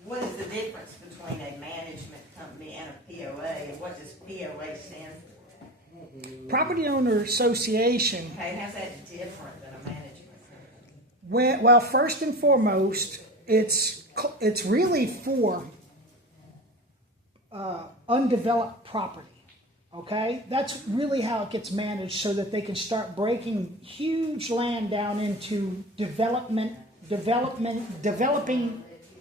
what is the difference between a management company and a POA, and what does POA stand for? Property Owner Association. Okay, how's that different than a management company? Well, first and foremost, it's really for undeveloped property. Okay, that's really how it gets managed, so that they can start breaking huge land down into developing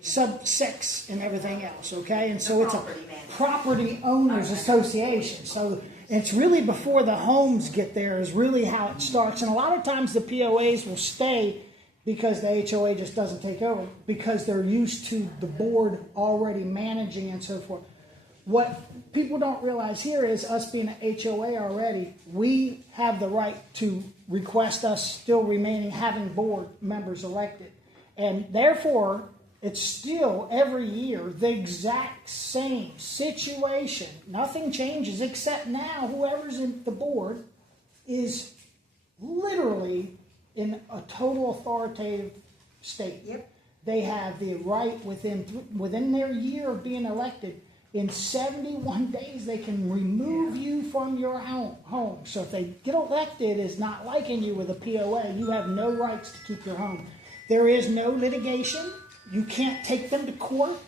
sub-6 and everything else. Okay, and so it's a property owners association. So it's really before the homes get there is really how it starts. And a lot of times the POAs will stay because the HOA just doesn't take over, because they're used to the board already managing and so forth. What people don't realize here is, us being an HOA already, we have the right to request us still remaining having board members elected. And therefore, it's still every year the exact same situation. Nothing changes, except now whoever's in the board is literally in a total authoritative state. Yep. They have the right within their year of being elected, in 71 days they can remove you from your home. So if they get elected as not liking you with a POA, you have no rights to keep your home. There is no litigation. You can't take them to court.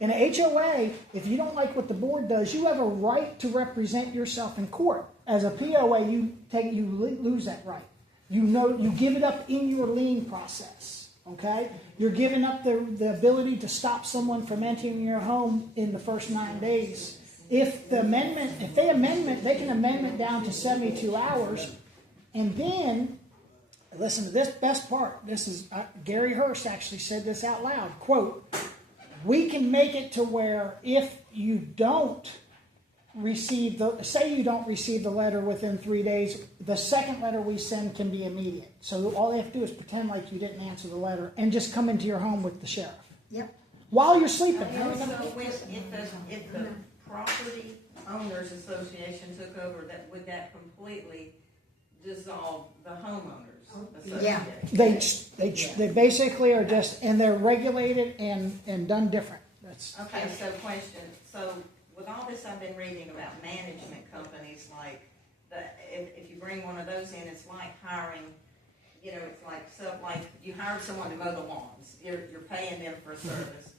In a HOA, if you don't like what the board does, you have a right to represent yourself in court. As a POA, you lose that right. You give it up in your lien process. Okay, you're giving up the ability to stop someone from entering your home in the first 9 days. If they amend it, they can amend it down to 72 hours, and then. Listen to this best part. This is Gary Hurst actually said this out loud. Quote, "We can make it to where if you don't receive say you don't receive the letter within 3 days, the second letter we send can be immediate. So all they have to do is pretend like you didn't answer the letter and just come into your home with the sheriff. Yep. While you're sleeping." If the Property Owners Association took over, would that completely dissolve the homeowners association? Yeah. They basically are just, and they're regulated and done different. That's Okay, so question, so with all this I've been reading about management companies, like, if you bring one of those in, it's like hiring, it's like you hired someone to mow the lawns. You're paying them for a service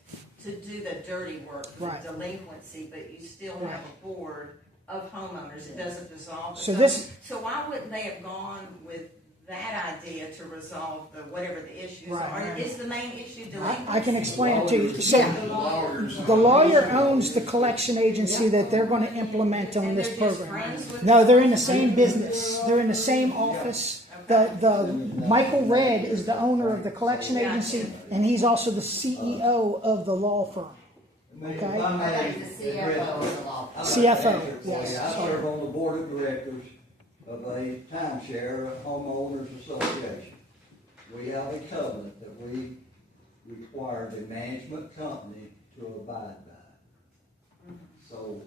to do the dirty work, the Right. delinquency, but you still have a board of homeowners, it doesn't dissolve it. So this- So why wouldn't they have gone with that idea to resolve the, whatever the issues are? Is the main issue delinquency? I can explain it to you. So, the lawyer owns the collection agency that they're going to implement on this program. No, they're in the same business. They're in the same office. The Michael Red is the owner of the collection agency, and he's also the CEO of the law firm. Okay? I think the CFO of the law. CFO, yes. I serve on the board of directors of a timeshare homeowners association. We have a covenant that we require the management company to abide by. So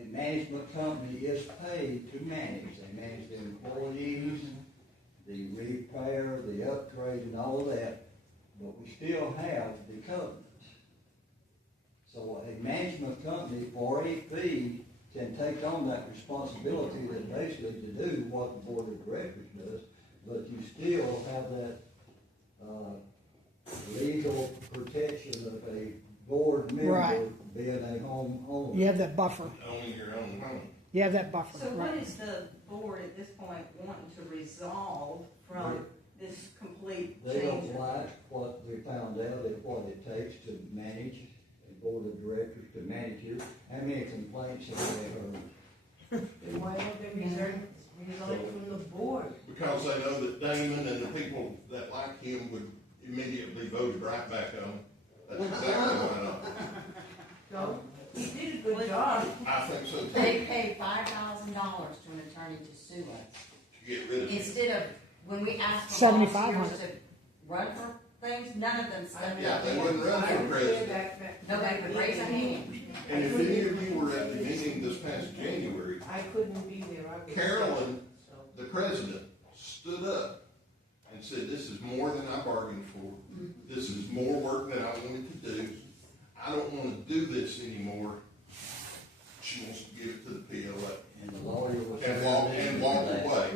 a management company is paid to manage. They manage the employees, the repair, the upgrade, and all of that, but we still have the covenants. So a management company for a fee can take on that responsibility that basically to do what the board of directors does, but you still have that legal protection of a board member Right. being a homeowner. You have that buffer. Owning your own home. You have that buffer. So right. what is the board at this point wanting to resolve from this complete They change? don't like what we found out and what it takes to manage a board of directors to manage it. How many complaints have they heard? Then why don't they resign from the board? Because they know that Damon and the people that like him would immediately vote right back on him. That's exactly why not. No, he did a good job. I think so too. They pay $5,000 to an attorney to sue us. To get rid of it. Instead of, when we asked for $7,500 volunteers to run for things, none of them stepped Yeah, up. they wouldn't run for president. Nobody would raise a hand. And if any of you were at the meeting this past January, I couldn't be there. I was Carolyn, sick, the president, stood up and said, this is more than I bargained for. This is more work than I wanted to do. I don't want to do this anymore. She wants to give it to the POA. And the lawyer was And walk away.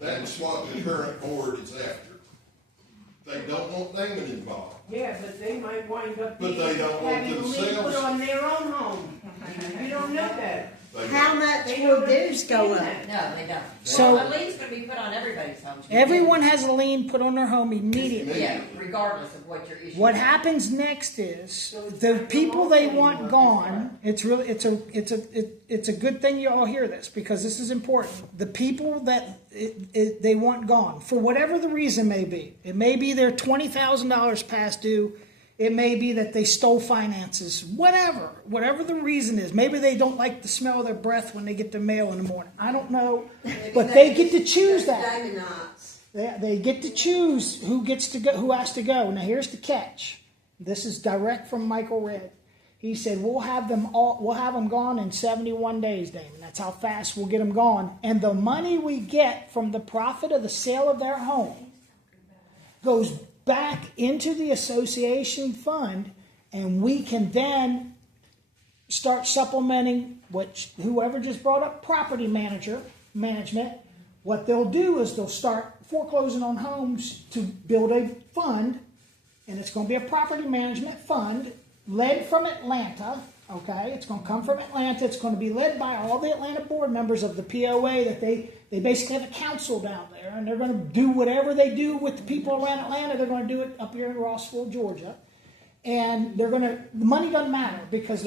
That's what the current board is after. They don't want Damon involved. Yeah, but they might wind up But they don't want having a lien themselves. put on their own home. You don't know that. How much will theirs go up? No, they don't. So- Well, a lien's gonna be put on everybody's home. Everyone has a lien put on their home immediately. Yeah, regardless of what your issue is. What happens next is the people they want gone. It's a good thing you all hear this because this is important. The people that they want gone for whatever the reason may be. It may be they're $20,000 past due. It may be that they stole finances. Whatever the reason is. Maybe they don't like the smell of their breath when they get their mail in the morning. I don't know, but they get to choose that. They get to choose who gets to go, who has to go. Now here's the catch. This is direct from Michael Red. He said we'll have them gone in 71 days, Damon. That's how fast we'll get them gone. And the money we get from the profit of the sale of their home goes back into the association fund, and we can then start supplementing whoever just brought up property management. What they'll do is they'll start foreclosing on homes to build a fund, and it's going to be a property management fund led from Atlanta. Okay, it's going to come from Atlanta. It's going to be led by all the Atlanta board members of the POA. That they basically have a council down there, and they're going to do whatever they do with the people around Atlanta. They're going to do it up here in Rossville, Georgia. And the money doesn't matter because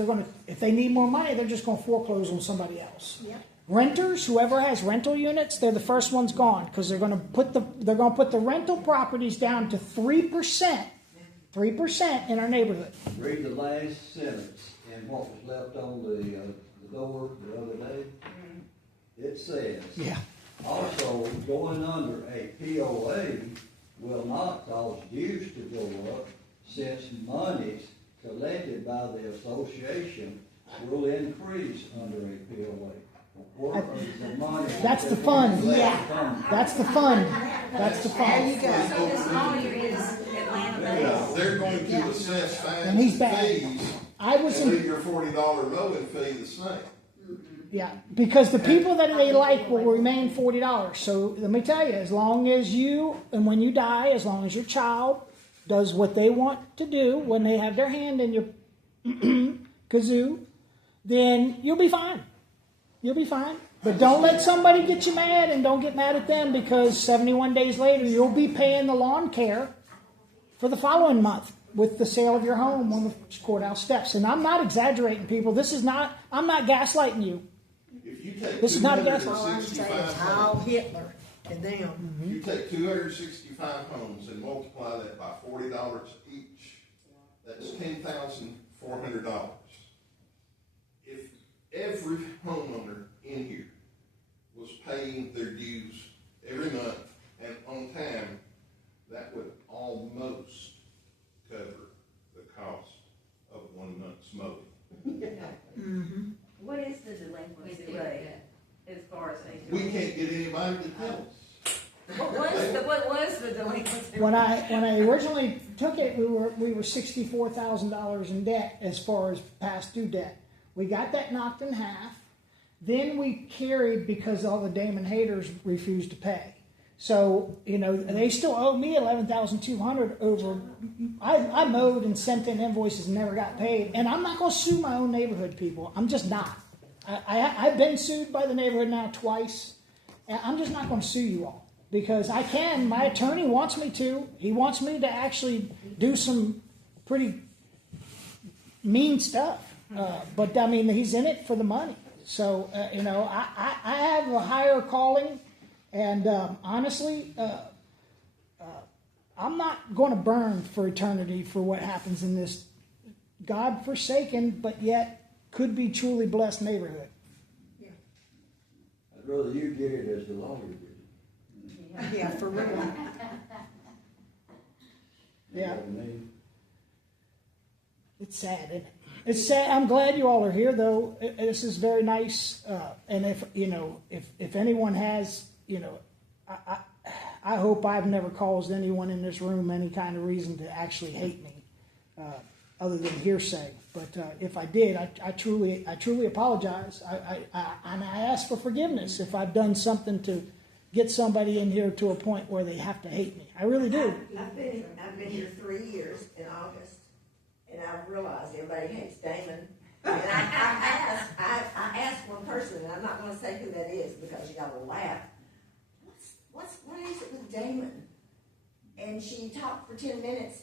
if they need more money, they're just going to foreclose on somebody else. Yep. Renters, whoever has rental units, they're the first ones gone because they're going to put the rental properties down to 3% in our neighborhood. Read the last sentence in what was left on the door the other day. It says, also going under a POA will not cause dues to go up since monies collected by the association will increase under a POA. That's the fund. Yeah. That's the fund. That's the fund. There you go. So this lawyer is Atlanta-based. They're going to assess fines And he's and back. fees And leave your $40 mowing fee the same. Yeah, because the people that they like will remain $40. So let me tell you, as long as you, and when you die, as long as your child does what they want to do when they have their hand in your kazoo, then you'll be fine. You'll be fine. But don't let somebody get you mad, and don't get mad at them, because 71 days later, you'll be paying the lawn care for the following month with the sale of your home on the courthouse steps. And I'm not exaggerating, people. I'm not gaslighting you. If you take This is not a gas- 265 All homes, Hitler to them. you take 265 homes and multiply that by $40 each, that's $10,400. If every homeowner in here was paying their dues every month and on time, that would almost cover the cost of 1 month's mowing. What is the delinquency rate as far as HOA? We can't get anybody to tell us. What was the delinquency? When I originally took it, we were $64,000 in debt as far as past due debt. We got that knocked in half. Then we carried because all the Damon haters refused to pay. So, they still owe me $11,200 over. I mowed and sent in invoices and never got paid. And I'm not going to sue my own neighborhood, people. I'm just not. I've been sued by the neighborhood now twice. And I'm just not going to sue you all because I can. My attorney wants me to. He wants me to actually do some pretty mean stuff. But I mean, he's in it for the money. So, I have a higher calling. And honestly, I'm not going to burn for eternity for what happens in this God-forsaken, but yet could be truly blessed neighborhood. I'd rather you get it as the lawyer did. Yeah, for real. Yeah. You know what I mean? It's sad, isn't it? It's sad. I'm glad you all are here, though. This is very nice. And if anyone has, I hope I've never caused anyone in this room any kind of reason to actually hate me, other than hearsay. But if I did, I truly apologize. And I ask for forgiveness if I've done something to get somebody in here to a point where they have to hate me. I really do. I've been here 3 years in August, and I've realized everybody hates Damon. And I asked one person, and I'm not going to say who that is because you got to laugh. What is it with Damon? And she talked for 10 minutes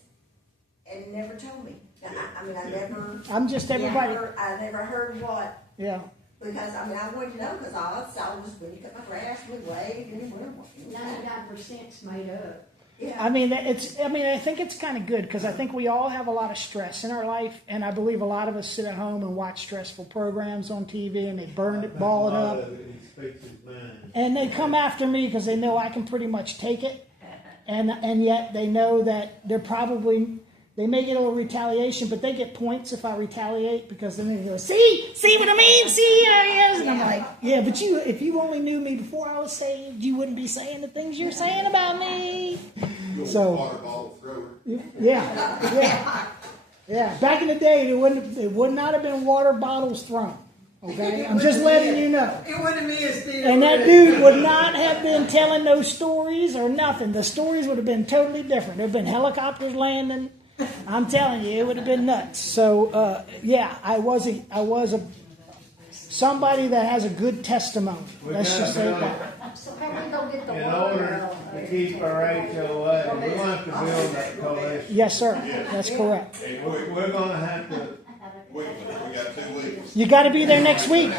and never told me. I never. I'm just everybody. I never heard what. Yeah. Because I wanted to know because all I saw was when you cut my grass, we waved, and we were 99%'s made up. Yeah. I think it's kind of good because I think we all have a lot of stress in our life, and I believe a lot of us sit at home and watch stressful programs on TV, and they burn it, ball it up, and they come after me because they know I can pretty much take it, and yet they know that they may get a little retaliation, but they get points if I retaliate because then they go, see what I mean? See how he is? And I'm like, yeah, but if you only knew me before I was saved, you wouldn't be saying the things you're saying about me. So, water bottle thrower. Yeah. Back in the day, it would not have been water bottles thrown. Okay, I'm just letting you know. It wouldn't be as deep. And that dude would not have been telling those stories or nothing. The stories would have been totally different. There'd been helicopters landing. I'm telling you, it would have been nuts. So, I was somebody that has a good testimony. Let's just say that. So how we gonna get the In water? order to keep our HOA, we want to build that coalition. Yes, sir. That's correct. We're going to have to. We got 2 weeks. You got to be there next week.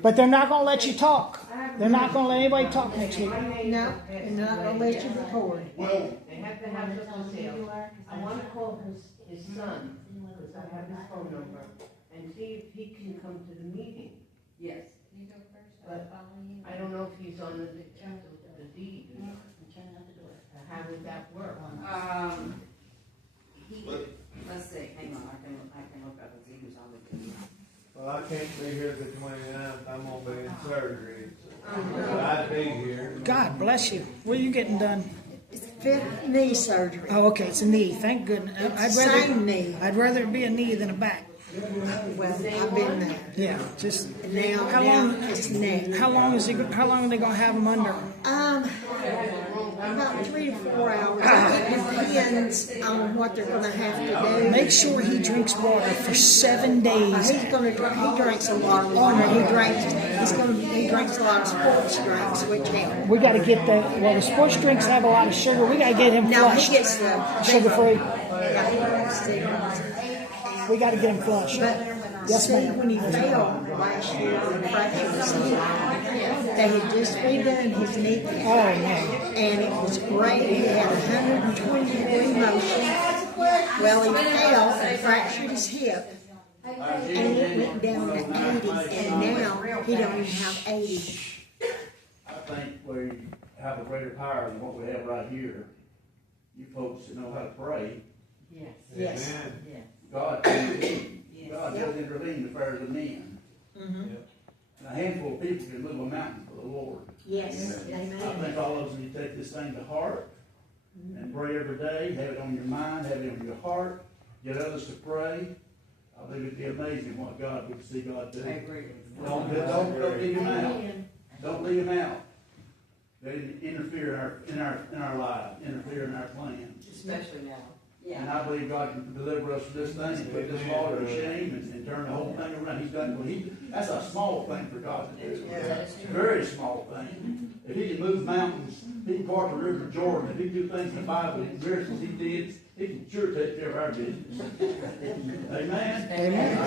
But they're not going to let you talk. They're not going to let anybody talk next week. No, they're not going to let you record. Well, They have to have something to say. I want to call his son, because I have his phone number, and see if he can come to the meeting. Yes. But I don't know if he's on the deed. How would that work? Let's see, hang on, I can look up and see who's on the deed. Well, I can't be here the 29th. I'm going to be in surgery. But I'd be here. God bless you. What are you getting done? Fifth knee surgery. Oh, okay, it's a knee. Thank goodness. Same knee. I'd rather it be a knee than a back. Well, I've been there. Yeah, just Now it's neck. How long are they going to have him under? About 3 to 4 hours. He depends on what they're gonna have to do. Make sure he drinks water for 7 days. He drinks a lot of water. He drinks a lot of sports drinks, which help. We got to get the sports drinks have a lot of sugar. We got to get him No, flushed. he gets the sugar free. Yeah, he wants to. We got to get him flushed. But Yes, see, ma'am. when he fell last year and fractured his hip, they had just redone his knee. Oh, man. And it was great. He had 120-degree motion. Well, he fell and fractured his hip. And it went down to 80, and now he don't even have 80. I think we have a greater power than what we have right here. You folks that know how to pray. Yes. Yes. Yes. God does intervene in the affairs of men. Mm-hmm. And a handful of people can move a mountain for the Lord. Yes. I Amen. think all of us need to take this thing to heart and pray every day. Have it on your mind, have it on your heart. Get others to pray. I think it'd be amazing what God would see God do. I agree. Don't leave him out. Don't leave him out. They interfere in our lives, interfere in our plans. Especially now. And I believe God can deliver us from this thing and put this law to shame and turn the whole thing around. He's done. That's a small thing for God to do. Very small thing. If he can move mountains, he can part the river Jordan. If he can do things in the Bible, miracles he did, he can sure take care of our business. Amen? Amen.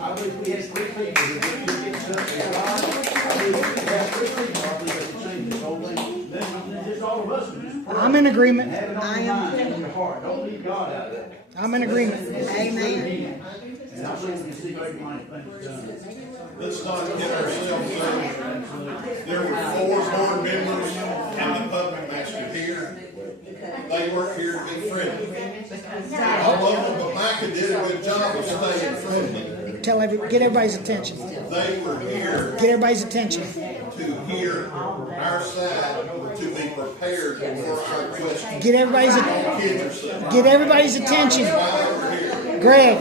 I believe we had 3 people who would get stuff in God. I believe we had 3 people I believe that would change this whole thing. Then just all of us would just pray. I'm in agreement. Have it on your mind and your heart. Don't leave God out of it. I'm in agreement. Amen. And I believe we can see great mighty things done. Let's not get ourselves in. There were 4 board members and the puppet master here. They weren't here to be friendly. All of them, but Micah did a good job of staying friendly. Get everybody's attention. They were here Get everybody's attention. to hear our side, to be prepared for our questions. Get everybody's attention. Greg.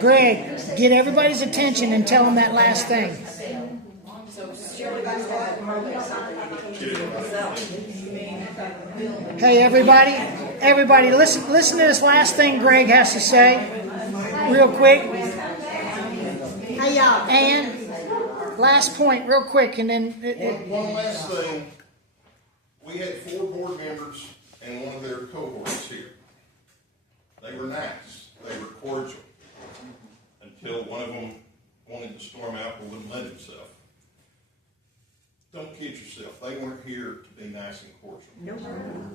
Greg, get everybody's attention and tell them that last thing. Hey, everybody, listen to this last thing Greg has to say, real quick. Hey, y'all. And last point, real quick, and then One last thing. We had 4 board members and one of their cohorts here. They were nice. They were cordial. Until one of them wanted to storm out and wouldn't let himself. Don't kid yourself. They weren't here to be nice and cordial. No.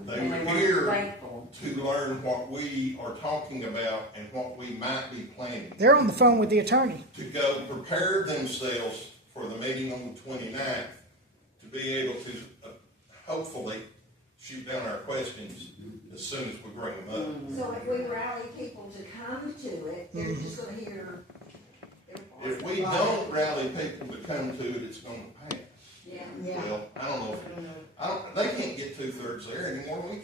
They were here to learn what we are talking about and what we might be planning. they're on the phone with the attorney. To go prepare themselves for the meeting on the 29th to be able to hopefully shoot down our questions as soon as we bring them up. So if we rally people to come to it, they're just gonna hear. If we don't rally people to come to it, it's going to pass. Yeah. Well, I don't know. They can't get 2/3 there anymore than we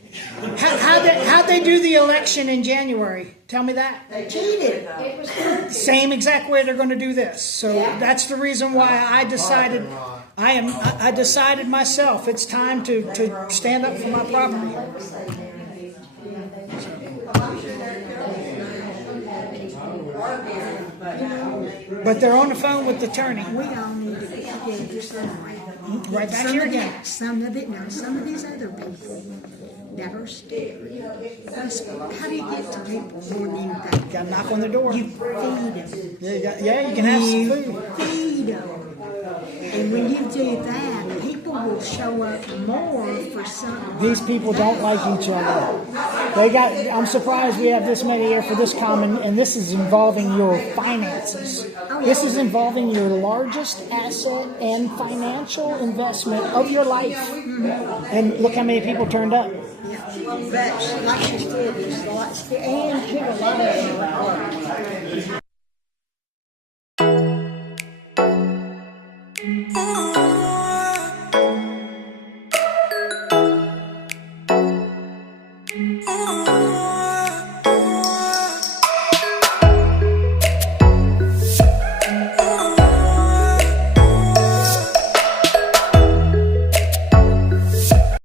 can. How'd they do the election in January? Tell me that. They cheated. It was Same exact way they're going to do this. So that's the reason why I decided. I decided myself. It's time to stand up for my property. But they're on the phone with the attorney. We all need to get together somewhere. Right back here again. Some of these other people that are scared. How do you get to people more than anything? Got to knock on the door. You feed them. Yeah, you can have some food. Feed them. And when you do that, people will show up more for something. These people don't like each other. I'm surprised we have this many here for this common, and this is involving your finances. This is involving your largest asset and financial investment of your life. And look how many people turned up. But like she said, there's lots, and here a lot of them are. Oh.